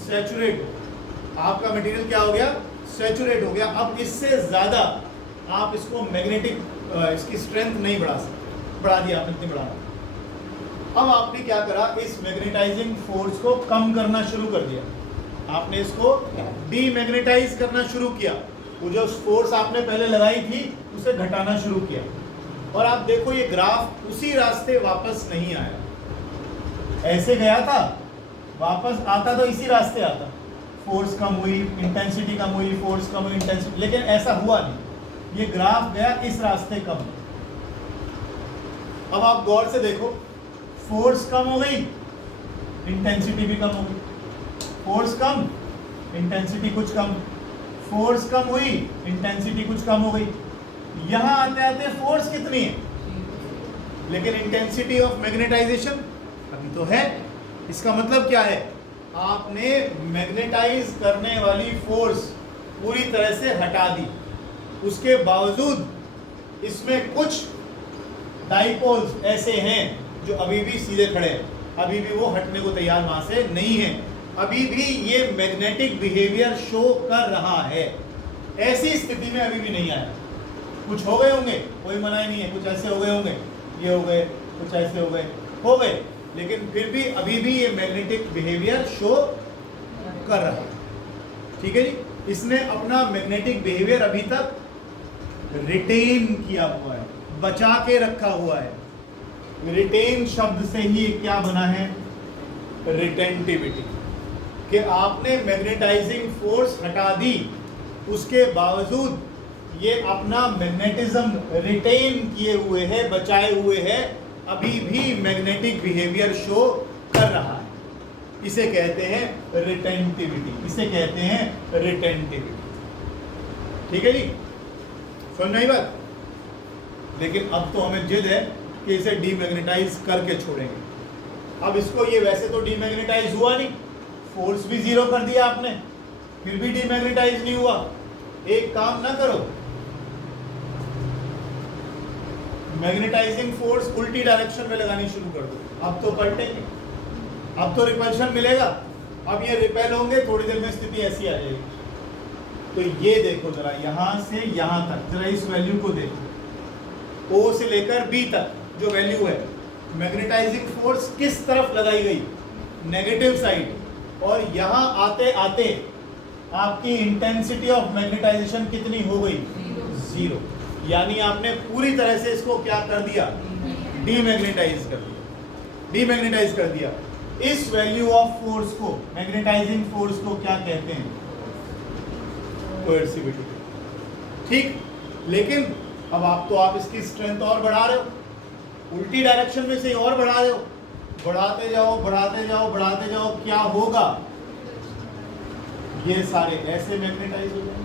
सैचुरेट, आपका मटेरियल क्या हो गया, सैचुरेट हो गया। अब इससे ज्यादा आप इसको मैग्नेटिक इसकी स्ट्रेंथ नहीं बढ़ा सकते, बढ़ा दिया आपने, इतनी बढ़ाना। अब आपने क्या करा, इस मैग्नेटाइजिंग फोर्स को कम करना शुरू कर दिया, आपने इसको डीमैग्नेटाइज करना शुरू किया। वो जो फोर्स आपने पहले लगाई थी उसे घटाना शुरू किया, और आप देखो ये ग्राफ उसी रास्ते वापस नहीं आया, ऐसे गया था, वापस आता तो इसी रास्ते आता, फोर्स कम हुई, इंटेंसिटी कम हुई, फोर्स कम हुई, इंटेंसिटी, लेकिन ऐसा हुआ नहीं, ये ग्राफ गया इस रास्ते कम। अब आप गौर से देखो, फोर्स कम हो गई, इंटेंसिटी भी कम हो गई, फोर्स कम, इंटेंसिटी कुछ कम, फोर्स कम हुई, इंटेंसिटी कुछ कम हो गई। यहां आते आते फोर्स कितनी है, लेकिन इंटेंसिटी ऑफ मैग्नेटाइजेशन अभी तो है। इसका मतलब क्या है, आपने मैग्नेटाइज करने वाली फोर्स पूरी तरह से हटा दी, उसके बावजूद इसमें कुछ डाइपोल्स ऐसे हैं जो अभी भी सीधे खड़े हैं, अभी भी वो हटने को तैयार वहां से नहीं है, अभी भी ये मैग्नेटिक बिहेवियर शो कर रहा है। ऐसी स्थिति में अभी भी नहीं आया, कुछ हो गए होंगे, कोई मना ही नहीं है, कुछ ऐसे हो गए होंगे, ये हो गए, कुछ ऐसे हो गए, लेकिन फिर भी अभी भी ये मैग्नेटिक बिहेवियर शो कर रहा है, ठीक है जी। इसने अपना मैग्नेटिक बिहेवियर अभी तक रिटेन किया हुआ है, बचा के रखा हुआ है। रिटेन शब्द से ही क्या बना है, रिटेंटिविटी, कि आपने मैग्नेटाइजिंग फोर्स हटा दी, उसके बावजूद ये अपना मैग्नेटिज्म रिटेन किए हुए है, बचाए हुए है, अभी भी मैग्नेटिक बिहेवियर शो कर रहा है। इसे कहते हैं रिटेंटिविटी, इसे कहते हैं रिटेंटिविटी, ठीक है जी, समझ आई बात। लेकिन अब तो हमें जिद है कि इसे डीमैग्नेटाइज करके छोड़ेंगे। अब इसको, ये वैसे तो डीमैग्नेटाइज हुआ नहीं, फोर्स भी जीरो कर दिया आपने, फिर भी डीमैग्नेटाइज नहीं हुआ। एक काम ना करो, मैग्नेटाइजिंग फोर्स उल्टी डायरेक्शन में लगानी शुरू कर दो, अब तो पलटेंगे, अब तो रिपल्शन मिलेगा, अब ये रिपेल होंगे, थोड़ी देर में स्थिति ऐसी आ जाएगी। तो ये देखो जरा, यहां से यहां तक, जरा इस वैल्यू को देखो, O से लेकर B तक जो वैल्यू है, मैग्नेटाइजिंग फोर्स किस तरफ लगाई गई, नेगेटिव साइड, और यहां आते आते आपकी इंटेंसिटी ऑफ मैग्नेटाइजेशन कितनी हो गई, 0, यानी आपने पूरी तरह से इसको क्या कर दिया, डीमैग्नेटाइज कर दिया, डीमैग्नेटाइज कर दिया। इस वैल्यू ऑफ फोर्स को, मैग्नेटाइजिंग फोर्स को क्या कहते हैं, कोएर्सिविटी, ठीक। लेकिन अब आप इसकी स्ट्रेंथ और बढ़ा रहे हो, उल्टी डायरेक्शन में से और बढ़ा रहे हो, बढ़ाते जाओ बढ़ाते जाओ बढ़ाते जाओ, क्या होगा, ये सारे ऐसे मैग्नेटाइज हो जाएंगे।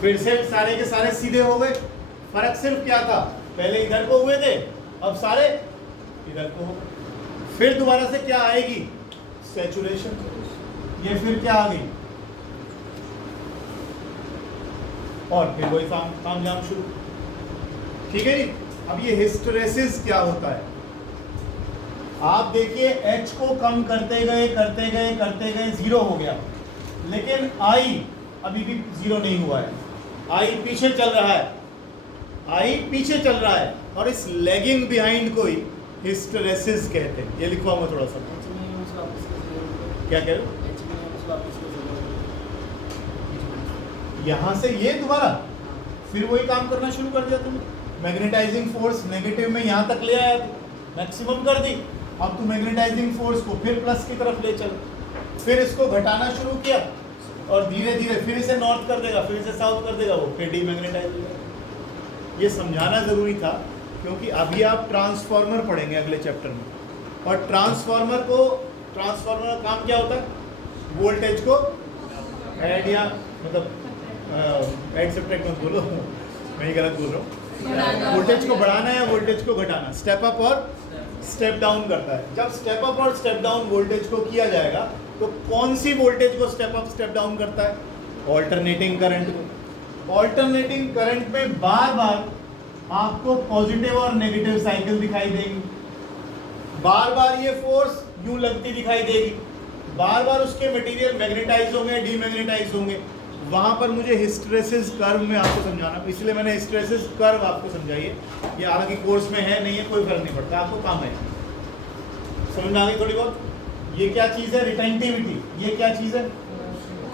फिर से सारे के सारे सीधे हो गए। फर्क सिर्फ क्या था, पहले इधर को हुए थे, अब सारे इधर को हो गए। फिर दोबारा से क्या आएगी, सैचुरेशन। ये फिर क्या आ गई, और फिर वही काम जाम शुरू। ठीक है जी। अब ये हिस्टेरेसिस क्या होता है, आप देखिए H को कम करते गए करते गए करते गए, जीरो हो गया, लेकिन I अभी भी जीरो नहीं हुआ है। I पीछे चल रहा है, I पीछे चल रहा है, और इस लैगिंग बिहाइंड को ही हिस्टेरेसिस कहते हैं। ये लिखवाऊंगा थोड़ा सा। क्या कह रहे हो, यहां से ये दोबारा फिर वही काम करना शुरू कर दिया तुमने। मैग्नेटाइजिंग फोर्स नेगेटिव में यहां तक ले आया, मैक्सिमम कर दी। अब तू मैग्नेटाइजिंग फोर्स को फिर प्लस की तरफ ले चल, फिर इसको घटाना शुरू किया, और धीरे धीरे फिर इसे नॉर्थ कर देगा, फिर इसे साउथ कर देगा, वो फिर डीमैग्नेटाइज हो जाएगा। ये समझाना जरूरी था, क्योंकि अभी आप ट्रांसफार्मर पढ़ेंगे अगले चैप्टर में, और ट्रांसफार्मर का काम क्या होता है, वोल्टेज को ऐड या मतलब ऐड सब्ट्रैक्ट मत बोलो, मैं ही गलत बोल रहा हूँ। वोल्टेज को बढ़ाना या वोल्टेज को घटाना, स्टेप अप और स्टेप डाउन करता है। जब स्टेप अप और स्टेप डाउन वोल्टेज को किया जाएगा, तो कौन सी वोल्टेज को स्टेप अप स्टेप डाउन करता है, ऑल्टरनेटिंग करंट को। ऑल्टरनेटिंग करंट में बार बार आपको पॉजिटिव और नेगेटिव साइकिल दिखाई देगी, बार बार ये फोर्स यूं लगती दिखाई देगी, बार बार उसके मटेरियल मैग्नेटाइज होंगे, डीमैग्नेटाइज होंगे। वहां पर मुझे हिस्टेरेसिस कर्व में आपको समझाना, इसलिए मैंने हिस्टेरेसिस कर्व आपको समझाइए। ये हालांकि कोर्स में है नहीं है, कोई फर्क नहीं पड़ता, आपको काम है। समझ में आ गई थोड़ी बहुत। ये क्या चीज़ है, रिटेंटिविटी। ये क्या चीज़ है,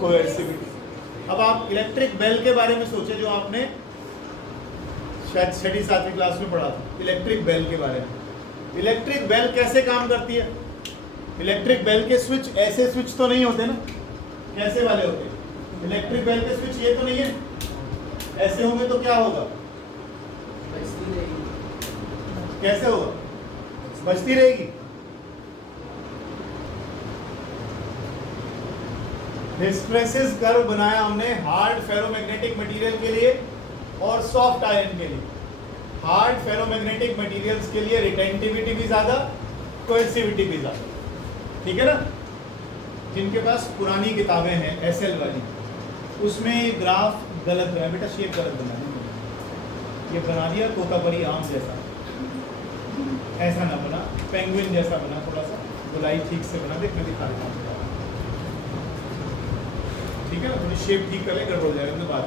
कोएर्सिविटी। अब आप इलेक्ट्रिक बेल के बारे में सोचे, जो आपने शायद 6वीं-7वीं क्लास में पढ़ा था, इलेक्ट्रिक बेल के बारे में। इलेक्ट्रिक बेल कैसे काम करती है, इलेक्ट्रिक बेल के स्विच ऐसे स्विच तो नहीं होते ना, कैसे वाले होते हैं इलेक्ट्रिक बेल के स्विच, ये तो नहीं है, ऐसे होंगे तो क्या होगा, कैसे होगा, बजती रहेगी। हिस्टेरेसिस कर्व बनाया हमने हार्ड फेरोमैग्नेटिक मटेरियल के लिए और सॉफ्ट आयरन के लिए। हार्ड फेरोमैग्नेटिक मटेरियल्स के लिए रिटेंटिविटी भी ज्यादा, कोएर्सिविटी भी ज्यादा, ठीक है ना। जिनके पास पुरानी किताबें हैं एसएल वाली, उसमें ग्राफ गलत है बेटा, शेप गलत बना है। ये बना दिया तोतापरी आम जैसा, ऐसा ना बना, पेंगुइन जैसा बना, थोड़ा सा गोलाई ठीक से बना, देख मैं दिखा देता हूँ, ठीक है ना। थोड़ी शेप ठीक कर ले, गड़बड़ हो जाएगा तो बात।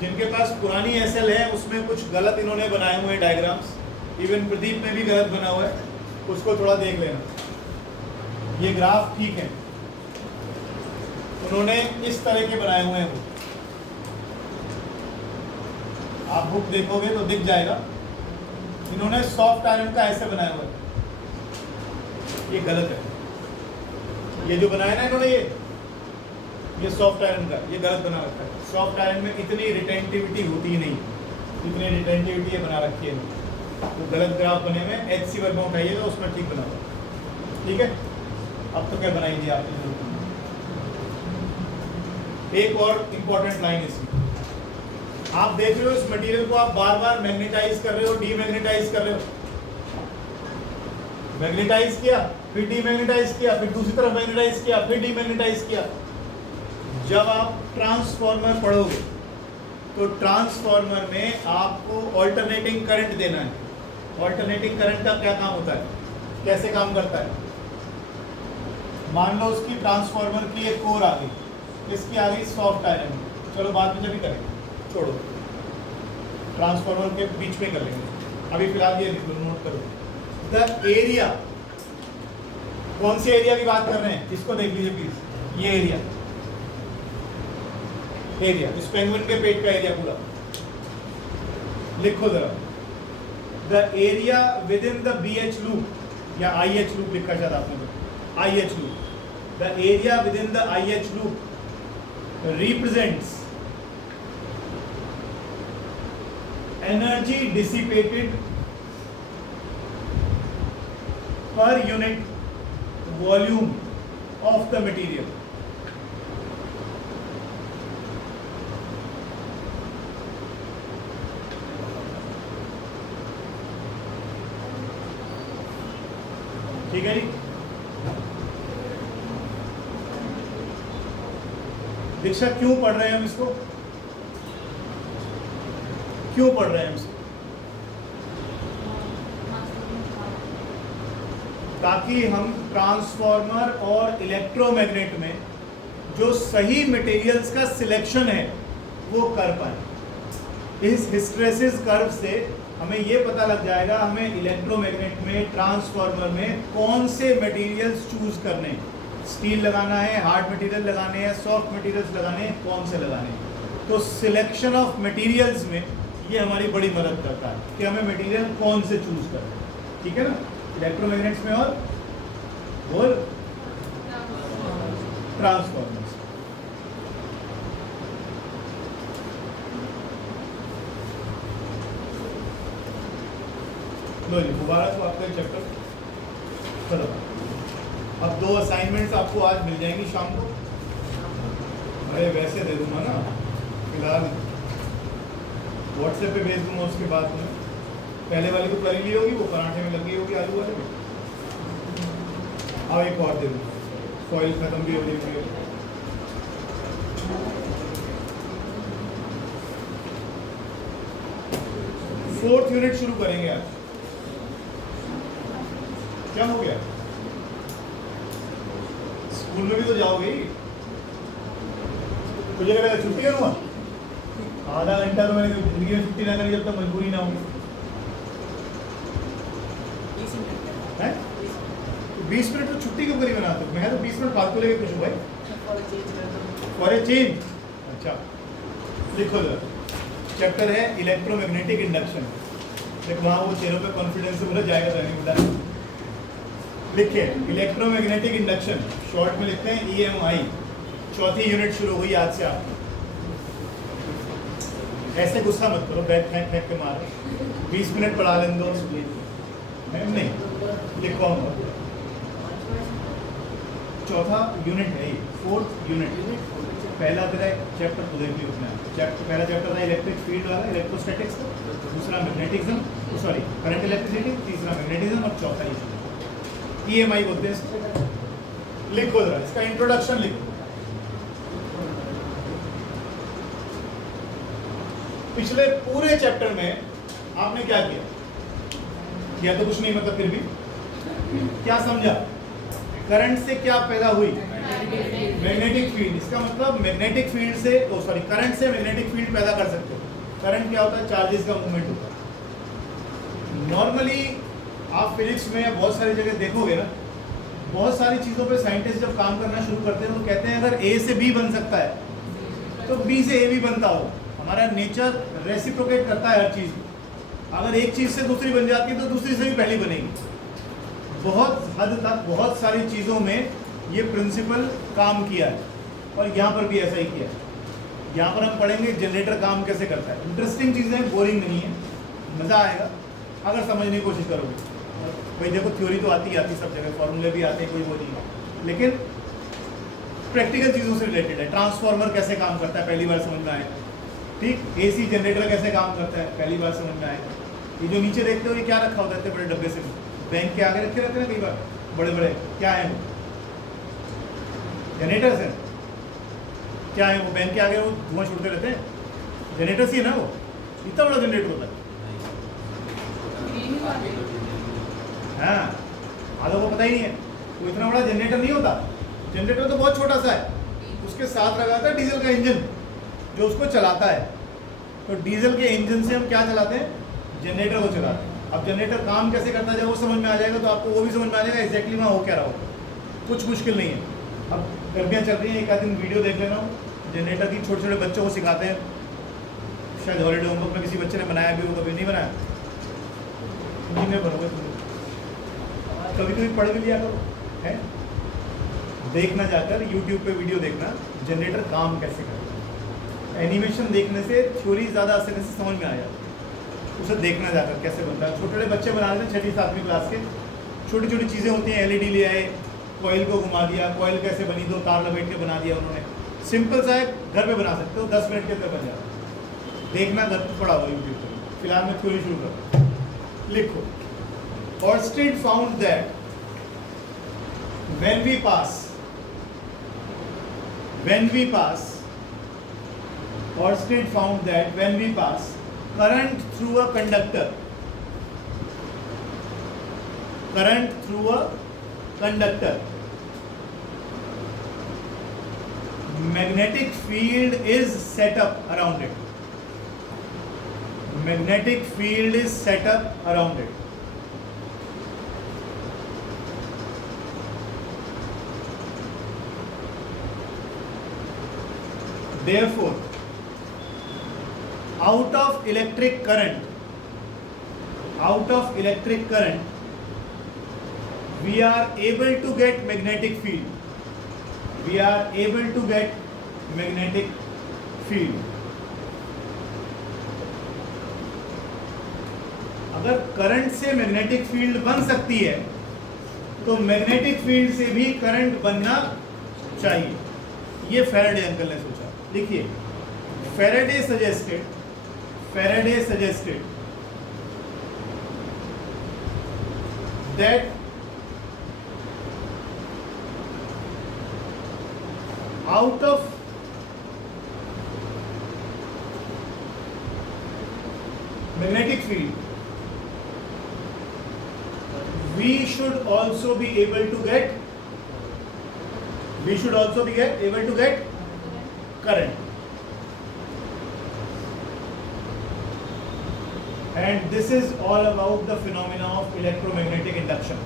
जिनके पास पुरानी एसएल है उसमें कुछ गलत इन्होंने बनाए हुए डायग्राम्स, इवन प्रदीप में भी गलत बना हुआ है, उसको थोड़ा देख लेना। ये ग्राफ ठीक है, उन्होंने इस तरह के बनाए हुए हैं। आप बुक देखोगे तो दिख जाएगा, इन्होंने सॉफ्ट आयरन का ऐसे बनाया हुआ है, ये गलत है। ये जो बनाया ना इन्होंने, ये सॉफ्ट आयरन का, ये गलत बना रखा है। सॉफ्ट आयरन में इतनी रिटेंटिविटी होती ही नहीं, इतनी रिटेंटिविटी ये बना रखी है, तो गलत ग्राफ बने हुए। HC वर्ग में उठाइएगा, उसमें ठीक बना हुआ, ठीक है। अब तो क्या बनाई दी आपने, एक और इंपॉर्टेंट लाइन इसमें, आप देख रहे हो इस मटेरियल को आप बार बार मैग्नेटाइज कर रहे हो, डीमैग्नेटाइज कर रहे हो। मैग्नेटाइज किया, फिर डीमैग्नेटाइज किया, फिर दूसरी तरफ मैग्नेटाइज किया, फिर डीमैग्नेटाइज किया। जब आप ट्रांसफार्मर पढ़ोगे तो ट्रांसफार्मर में आपको ऑल्टरनेटिंग करंट देना है। ऑल्टरनेटिंग करंट का क्या काम होता है, कैसे काम करता है। मान लो उसकी ट्रांसफार्मर की एक कोर आ गई, इसकी आ गई सॉफ्ट आयरन, चलो बाद में जब भी करेंगे, छोड़ो, ट्रांसफार्मर के बीच में कर लेंगे। अभी फिलहाल ये नोट करो, द एरिया, कौन सी एरिया की बात कर रहे हैं, इसको देख लीजिए प्लीज। ये एरिया, इस पेंगुइन के पेट का एरिया पूरा लिखो जरा। The area with in the BH loop या IH लूप लिखा शायद आपने, IH loop. The area with in the IH loop represents energy dissipated per unit volume of the material। ठीक है जी। दीक्षा क्यों पढ़ रहे हैं हम इसको, क्यों पढ़ रहे हैं हम इसको? ताकि हम ट्रांसफार्मर और इलेक्ट्रोमैग्नेट में जो सही मटेरियल्स का सिलेक्शन है वो कर पाए। इस हिस्टेरेसिस कर्व से हमें ये पता लग जाएगा हमें इलेक्ट्रोमैग्नेट में, ट्रांसफार्मर में कौन से मटेरियल्स चूज करने हैं, स्टील लगाना है, हार्ड मटेरियल लगाने हैं, सॉफ्ट मटेरियल्स लगाने हैं, कौन से लगाने हैं। तो सिलेक्शन ऑफ मटेरियल्स में ये हमारी बड़ी मदद करता है कि हमें मटेरियल कौन से चूज करना है, ठीक है ना, इलेक्ट्रोमैग्नेट्स में और ट्रांसफार्मर्स। लो जी, दोबारा तो आपका चैप्टर चलो। अब 2 असाइनमेंट्स आपको आज मिल जाएंगी शाम को। अरे वैसे दे दूंगा ना, फिलहाल व्हाट्सएप पे भेज दूंगा, उसके बाद में पहले वाली तो कर ली होगी, वो पराठे में लगी होगी, आलू वाले में। अब एक और दे दूंगा, फॉइल खत्म भी हो जाएगी। 4th यूनिट शुरू करेंगे आज। क्या हो गया, स्कूल में भी तो जाओगे, मुझे लगा छुट्टी करूँगा। आधा घंटा तो मैंने जिंदगी में छुट्टी ना करी जब तक मजबूरी ना हो। 20 मिनट तो छुट्टी क्यों करी बनाते हो? मैं तो 20 मिनट फालतू लेके खुश हूँ भाई। For a change. अच्छा लिखो जरा, चैप्टर है इलेक्ट्रोमैग्नेटिक इंडक्शन। देखो वहाँ वो चेहरों पे कॉन्फिडेंस से बोला जाएगा तो नहीं बोला। लिखिए इलेक्ट्रोमैग्नेटिक इंडक्शन, शॉर्ट में लिखते हैं EMI। 4थी यूनिट शुरू हुई आज से आपकी। ऐसे गुस्सा मत करो, बैग फेंक फेंक के मारो। 20 मिनट पढ़ा लें दो, नहीं लिखो। 4था यूनिट है, 4th यूनिट। पहला तेरा चैप्टर तो देख लिया उसमें। पहला चैप्टर था इलेक्ट्रिक फील्ड वाला, इलेक्ट्रोस्टैटिक्स का, दूसरा मैग्नेटिज्म, सॉरी करंट इलेक्ट्रिसिटी, तीसरा मैग्नेटिज्म और चौथा EMI बोलते हैं इसको। लिखो जरा इसका इंट्रोडक्शन लिखो। पिछले पूरे चैप्टर में आपने क्या किया तो कुछ नहीं, मतलब फिर भी क्या समझा? करंट से क्या पैदा हुई? Magnetic field. इसका मतलब मैग्नेटिक फील्ड से, सॉरी करंट से मैग्नेटिक फील्ड पैदा कर सकते हो। करंट क्या होता है? चार्जेस का मूवमेंट होता है। नॉर्मली आप फिजिक्स में बहुत सारी जगह देखोगे ना, बहुत सारी चीज़ों पे साइंटिस्ट जब काम करना शुरू करते हैं तो कहते हैं अगर A से B बन सकता है तो B से A भी बनता हो। हमारा नेचर रेसिप्रोकेट करता है हर चीज़। अगर एक चीज़ से दूसरी बन जाती है तो दूसरी से भी पहली बनेगी। बहुत हद तक बहुत सारी चीज़ों में ये प्रिंसिपल काम किया है और यहाँ पर भी ऐसा ही किया है। यहाँ पर हम पढ़ेंगे जनरेटर काम कैसे करता है। इंटरेस्टिंग चीज़ें, बोरिंग नहीं है, मज़ा आएगा अगर समझने की कोशिश करोगे। भाई देखो थ्योरी तो आती सब जगह, फॉर्मूले भी आते हैं, कोई वो नहीं है, लेकिन प्रैक्टिकल चीज़ों से रिलेटेड है। ट्रांसफार्मर कैसे काम करता है पहली बार समझ में आए, ठीक। AC जनरेटर कैसे काम करता है पहली बार समझ में आए। ये जो नीचे देखते हो ये क्या रखा होता है इतने बड़े डब्बे से, बैंक के आगे रखे रहते हैं ना कई बार, बड़े बड़े क्या है वो? जनरेटर्स हैं। क्या है वो? बैंक के आगे वो धुआं छूटते रहते हैं, जनरेटर्स ही है ना वो। इतना बड़ा जनरेटर होता है। हाँ, आधों को पता ही नहीं है वो इतना बड़ा जनरेटर नहीं होता। जनरेटर तो बहुत छोटा सा है, उसके साथ लगा था डीजल का इंजन जो उसको चलाता है। तो डीजल के इंजन से हम क्या चलाते हैं? जनरेटर को चलाते हैं। अब जनरेटर काम कैसे करता है जब वो समझ में आ जाएगा तो आपको वो भी समझ में आ जाएगा एग्जैक्टली वहाँ हो क्या रहा होगा। कुछ मुश्किल नहीं है। अब गर्मियाँ चल रही हैं, एक आध दिन वीडियो देख लेना, जनरेटर की छोटे छोटे बच्चों को सिखाते हैं। शायद हॉलीडे होमवर्क में किसी बच्चे ने बनाया भी हो, कभी नहीं बनाया, में बनोगे तुम, कभी कभी पढ़ भी लिया करो, है देखना जाकर YouTube पे वीडियो देखना जनरेटर काम कैसे करता है। एनिमेशन देखने से थ्योरी ज़्यादा आसानी से समझ में आ जाती है। उसे देखना जाकर कैसे बनता है। छोटे छोटे बच्चे बना लेते हैं 6ठी 7वीं क्लास के, छोटी छोटी चीज़ें होती हैं। LED ले आए, कॉइल को घुमा दिया, कॉइल कैसे बनी, 2 तार लपेट के बना दिया उन्होंने। सिंपल सा है, घर पे बना सकते हो, 10 मिनट के अंदर बन जाता है। देखना घर पर पढ़ा हुआ यूट्यूब पर। फिलहाल मैं थ्योरी शुरू करता हूँ। लिखो, Oersted found that when we pass, Oersted found that when we pass current through a conductor, magnetic field is set up around it. Therefore, out of electric current, we are able to get magnetic field. अगर current से magnetic field बन सकती है तो magnetic field से भी current बनना चाहिए. ये फैराडे अंकल ने सोचा. देखिए, Faraday suggested that out of magnetic field we should also be able to get current. And this is all about the phenomena of electromagnetic induction.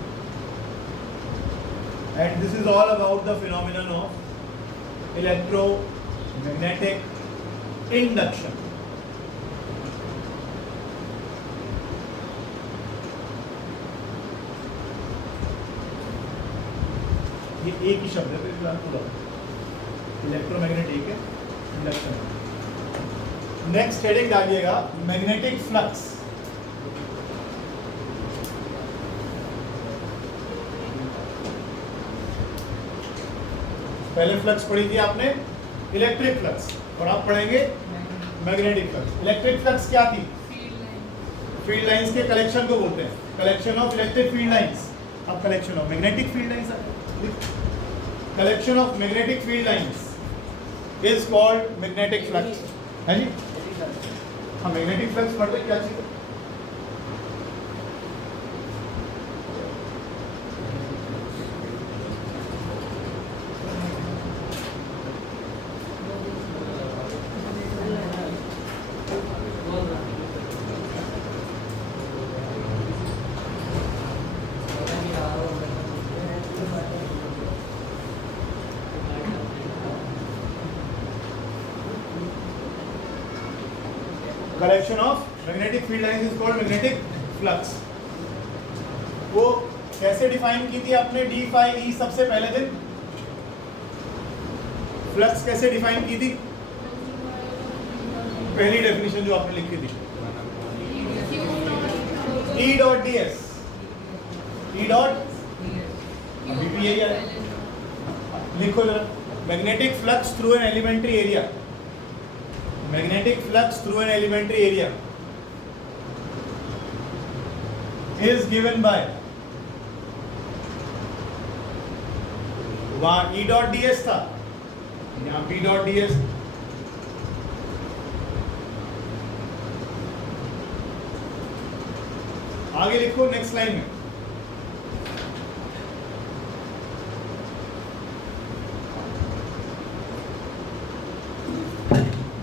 ये एक ही शब्द है, फिलहाल पूरा इलेक्ट्रोमैग्नेटिक इंडक्शन. नेक्स्ट हेडिंग डालिएगा मैग्नेटिक फ्लक्स. पहले flux पढ़ी थी आपने इलेक्ट्रिक फ्लक्स, और आप पढ़ेंगे मैग्नेटिक फ्लक्स. इलेक्ट्रिक फ्लक्स क्या थी? फील्ड लाइंस के कलेक्शन को बोलते हैं, collection of electric field lines. अब collection of magnetic field lines, collection of magnetic field lines is called magnetic flux. है जी? हाँ, मैग्नेटिक फ्लक्स पढ़ते क्या चीज है? Collection of magnetic field lines is called magnetic flux. वो कैसे डिफाइन की थी आपने डी फाई ई सबसे पहले दिन? फ्लक्स कैसे डिफाइन की थी? पहली डेफिनेशन जो आपने लिखी थी, E डॉट डी एस. अभी भी यही है, लिखो जरा. Magnetic flux through an elementary area. Magnetic flux through an elementary area is given by, वहाँ E dot ds था, यहाँ B dot ds. आगे लिखो नेक्स्ट लाइन में.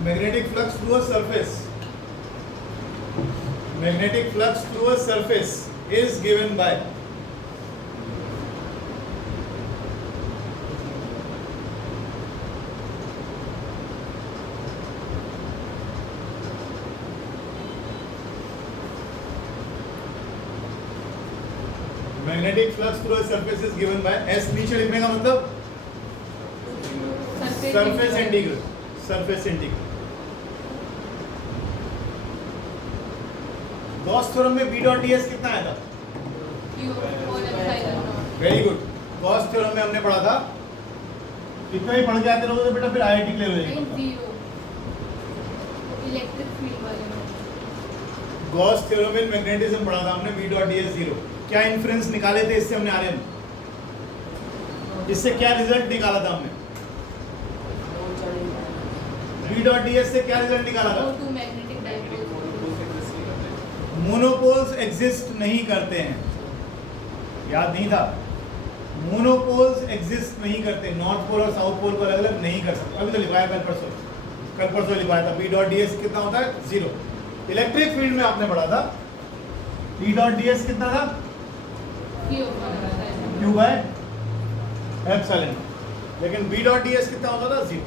Magnetic flux through a surface. Magnetic flux through a surface is given by magnetic flux through a surface is given by S. नीचे लिखने का मतलब surface integral. गॉस थ्योरम में B dot ds कितना आया था? Very good. Gauss theorem में हमने पढ़ा था, इतना ही पढ़ के आते रहोगे तो बेटा फिर IIT क्लियर हो जाएगी. इलेक्ट्रिक फील्ड वाले में गॉस थ्योरम में मैग्नेटिज्म पढ़ा था हमने, B डॉट ds 0. क्या इन्फ्रेंस निकाले थे इससे हमने आर्यन? इससे क्या रिजल्ट निकाला था हमने? B डॉट ds से क्या रिजल्ट निकाला था? No two magnetic dipoles. Monopoles exist नहीं करते हैं, याद नहीं था? मोनोपोल्स एग्जिस्ट नहीं करते, नॉर्थ पोल और साउथ पोल को अलग अलग नहीं कर सकते। अभी तो लिखवाया कल परसों लिखवाया था। B डॉट ds कितना होता है? 0। इलेक्ट्रिक फील्ड में आपने पढ़ा था B डॉट ds कितना था? Q by epsilon. लेकिन B डॉट ds कितना होता था? 0।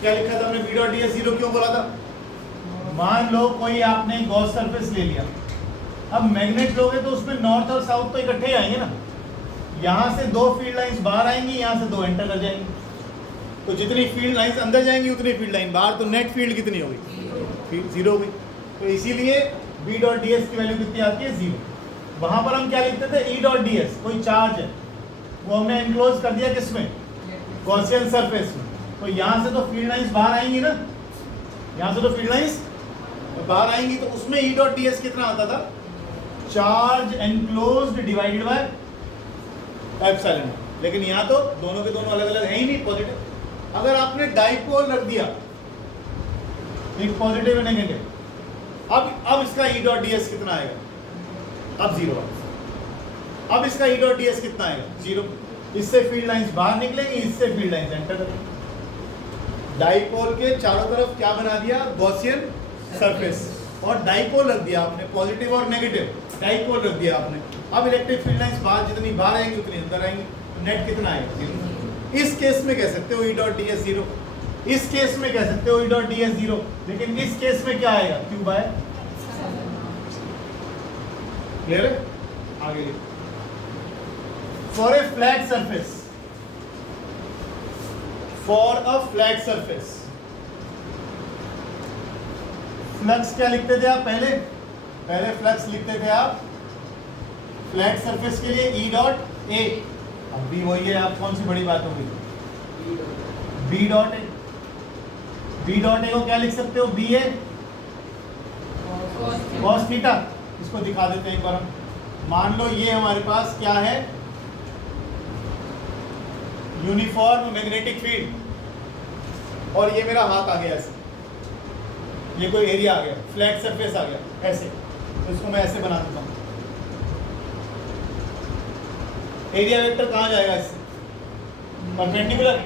क्या लिखा था हमने? B डॉट ds 0 क्यों बोला था? मान लो कोई आपने गॉस सरफेस ले लिया, अब मैग्नेट लोगे तो उसमें नॉर्थ और साउथ तो इकट्ठे ही आएंगे ना। यहाँ से 2 फील्ड लाइंस बाहर आएंगी, यहाँ से 2 एंटर कर जाएंगी। तो जितनी फील्ड लाइंस अंदर जाएंगी उतनी फील्ड लाइन बाहर, तो नेट फील्ड कितनी होगी? 0 होगी। तो इसीलिए B डॉट ds की वैल्यू कितनी आती है? 0। वहाँ पर हम क्या लिखते थे? E डॉट ds, कोई चार्ज है वो हमने एनक्लोज कर दिया किसमें? गॉसियन सरफेस में। तो यहाँ से तो फील्ड लाइंस बाहर आएंगी ना, यहाँ से तो फील्ड लाइंस बाहर आएंगी, तो उसमें E डॉट ds कितना आता था? Charge enclosed divided by epsilon. लेकिन यहाँ तो दोनों के दोनों अलग अलग है ही नहीं, पॉजिटिव। अगर आपने डाइपोल रख दिया, एक पॉजिटिव नेगेटिव, अब इसका E डॉट ds कितना आएगा? अब 0। अब इसका E डॉट ds कितना आएगा? 0। इससे फील्ड लाइंस बाहर निकलेंगी, इससे फील्ड लाइंस एंटर करेंगी। डाइपोल के चारों तरफ क्या बना दिया? Gaussian surface. और डाइपोल रख दिया आपने, पॉजिटिव और नेगेटिव डाइपोल रख दिया आपने। अब इलेक्ट्रिक फील्ड लाइंस बाहर जितनी बाहर आएंगी उतनी अंदर आएंगी। नेट कितना आएगा? 0। इस केस में कह सकते हो E डॉट ds 0, इस केस में कह सकते हो E डॉट ds 0, लेकिन इस केस में क्या आएगा? Q bye. क्लियर है? आगे लिखो। For a flat surface, for a flat surface, flux क्या लिखते थे आप? पहले फ्लक्स लिखते थे आप फ्लैट सरफेस के लिए E डॉट A। अब भी वही है, आप कौन सी बड़ी बात होगी? B dot A। B dot A को क्या लिख सकते हो? BA cos theta. इसको दिखा देते हैं एक बार हम। मान लो ये हमारे पास क्या है? यूनिफॉर्म मैग्नेटिक फील्ड, और ये मेरा हाथ आ गया ऐसे, ये कोई एरिया आ गया, फ्लैट सरफेस आ गया ऐसे, तो इसको मैं ऐसे बना देता हूँ। एरिया वेक्टर कहाँ जाएगा? इससे परपेंडिकुलर।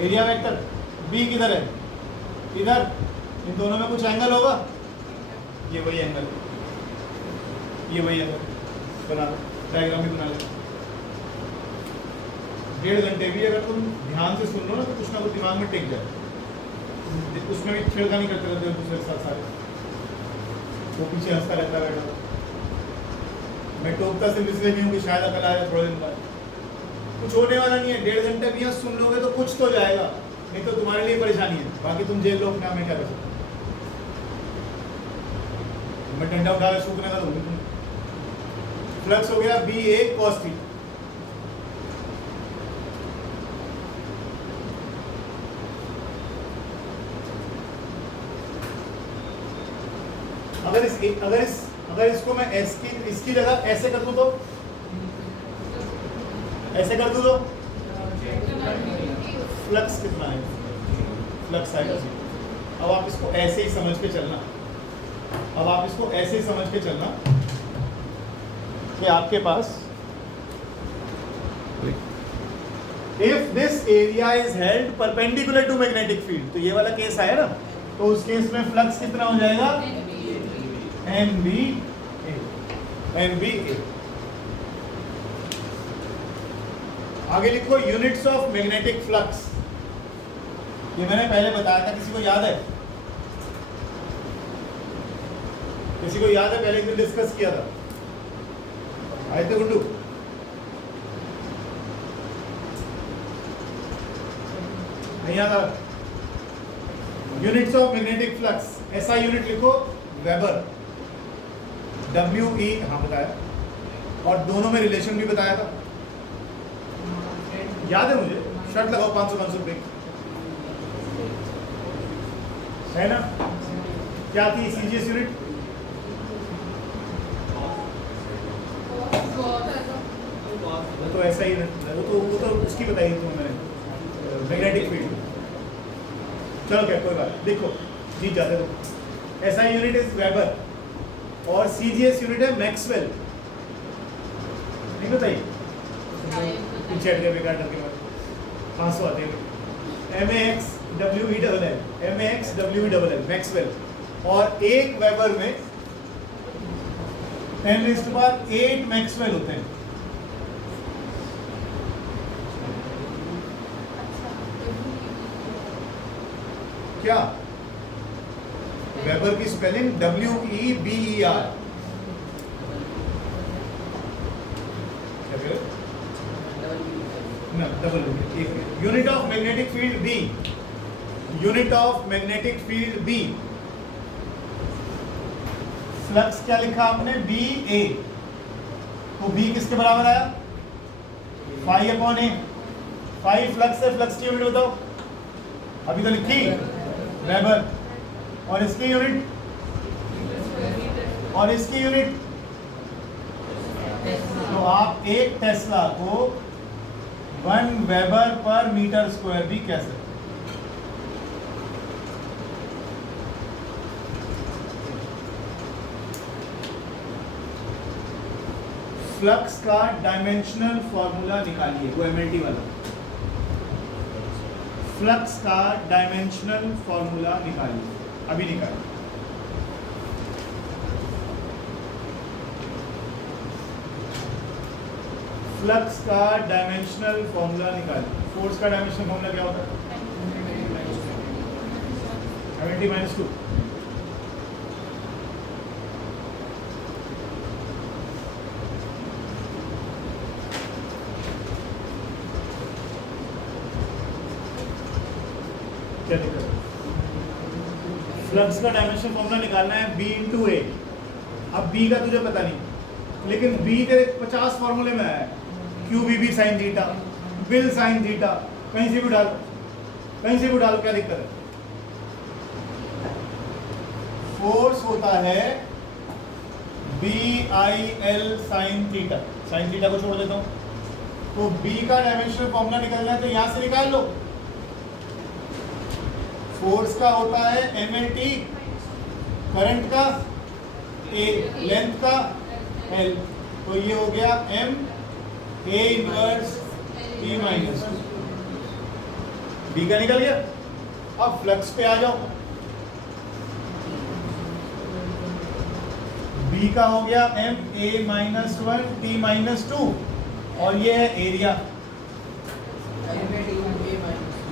एरिया वेक्टर B किधर है? इधर। इन दोनों में कुछ एंगल होगा, ये वही एंगल, ये वही एंगल। बना लो, डायग्राम भी बना लो। 1.5 घंटे भी अगर तुम ध्यान से सुन लो ना तो कुछ ना कुछ दिमाग में टिक जाए। उसमें भी छेड़खानी नहीं करते रहते दूसरे के साथ सारे, वो पीछे हंसता रहता है बैठा। मैं टोकता सिर्फ इसलिए नहीं हूँ कि शायद अकल आएगा थोड़े दिन बाद। कुछ होने वाला नहीं है, 1.5 घंटे भी यहाँ सुन लोगे तो कुछ तो जाएगा, नहीं तो तुम्हारे लिए परेशानी है। बाकी तुम जेल लो अपने आप में, क्या कर सकते। मैं डंडा उठा के सूखने का दूंगी। फ्लक्स हो गया BA cos थीटा। अगर इसको मैं इसकी जगह ऐसे कर दूं तो, ऐसे कर दूं तो फ्लक्स कितना है? फ्लक्स आएगा 0। अब आप इसको ऐसे ही समझ के चलना, कि आपके पास if this area is held perpendicular to magnetic field, तो ये वाला केस आया ना, तो उस केस में फ्लक्स कितना हो जाएगा? NBA। आगे लिखो यूनिट्स ऑफ मैग्नेटिक फ्लक्स। ये मैंने पहले बताया था, किसी को याद है? पहले एक दिन डिस्कस किया था, आए थे गुड्डू? नहीं याद आ? यूनिट्स ऑफ मैग्नेटिक फ्लक्स, ऐसा यूनिट लिखो वेबर, WE, हाँ बताया, और दोनों में रिलेशन भी बताया था, याद है मुझे। शर्ट लगाओ 500 रुपए है ना? क्या थी CGS यूनिट? वो तो ऐसा ही वो तो उसकी बताई थी मैंने, मैग्नेटिक फील्ड। चलो क्या कोई बात नहीं, देखो जीत जाते तो। SI यूनिट इज वेबर और CGS यूनिट है मैक्सवेल। नहीं बताइए पीछे हट गए बेकार करके बाद 500 आते हैं। MAXWELL मैक्सवेल, और एक वेबर में 10⁸ मैक्सवेल होते हैं। क्या वेबर की spelling WEBER। Unit of magnetic field B, unit of magnetic field B। Flux क्या लिखा आपने, BA, तो B किसके बराबर आया, φ/a। फाई फ्लक्स है, फ्लक्स की यूनिट बताओ, अभी तो लिखी वेबर, और इसकी यूनिट, और इसकी यूनिट। तो आप एक टेस्ला को 1 वेबर पर मीटर स्क्वायर भी कह सकते हैं। फ्लक्स का डायमेंशनल फॉर्मूला निकालिए, वो MLT वाला। फ्लक्स का डायमेंशनल फॉर्मूला निकालिए, अभी निकालिए। फ्लक्स का डायमेंशनल फॉर्मूला निकालिए। फोर्स का डायमेंशनल फॉर्मूला क्या होता है, MLT-2। क्या दिक्कत है, फ्लक्स का डायमेंशनल फॉर्मूला निकालना है B/A। अब B का तुझे पता नहीं, लेकिन B तेरे 50 फॉर्मूले में है, QBB sin theta, bill sin theta, कहीं से भी डालो, कहीं से भी डालो, क्या दिक्कत है। फोर्स होता है BIL sin theta, sin theta को छोड़ देता हूं, तो B का डायमेंशनल फॉर्मूला निकलना है तो यहां से निकाल लो। फोर्स का होता है MLT, करंट का A, लेंथ का L, तो ये हो गया MA इनवर्स T-2। B का निकल गया। अब फ्लक्स पे आ जाओ, B का हो गया MA-1 T-2, और ये है एरिया,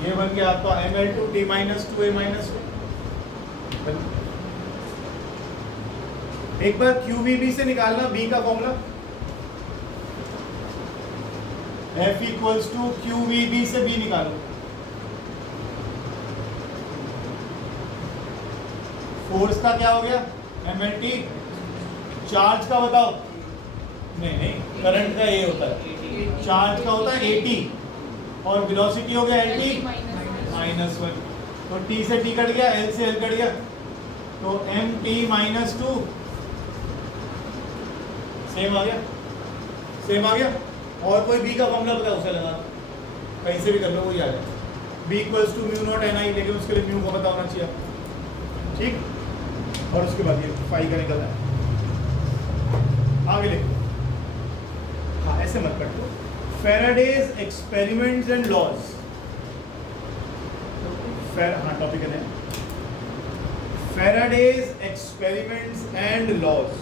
ये बन गया आपका ML2 T-2A-2। एक बार QVB से निकालना B का फॉर्मूला, F = QVB से B निकालो। फोर्स का क्या हो गया, MLT। चार्ज का बताओ, नहीं, करंट का ये होता है, चार्ज का होता है AT, और वेलोसिटी हो गया LT-1, तो T से T कट गया, L से L कट गया, तो MT-2 सेम आ गया, सेम आ गया। और कोई B का फॉर्मूला पता है उसे लगा, कहीं से भी कर लो, वही आ जाए। B = μ0 NI, लेकिन उसके लिए म्यू का पता होना चाहिए, ठीक। और उसके बाद ये फाई का निकलना है, आगे लिखो। हाँ ऐसे मत कर दो। Faraday's experiments and laws, हाँ टॉपिक है Faraday's experiments and laws।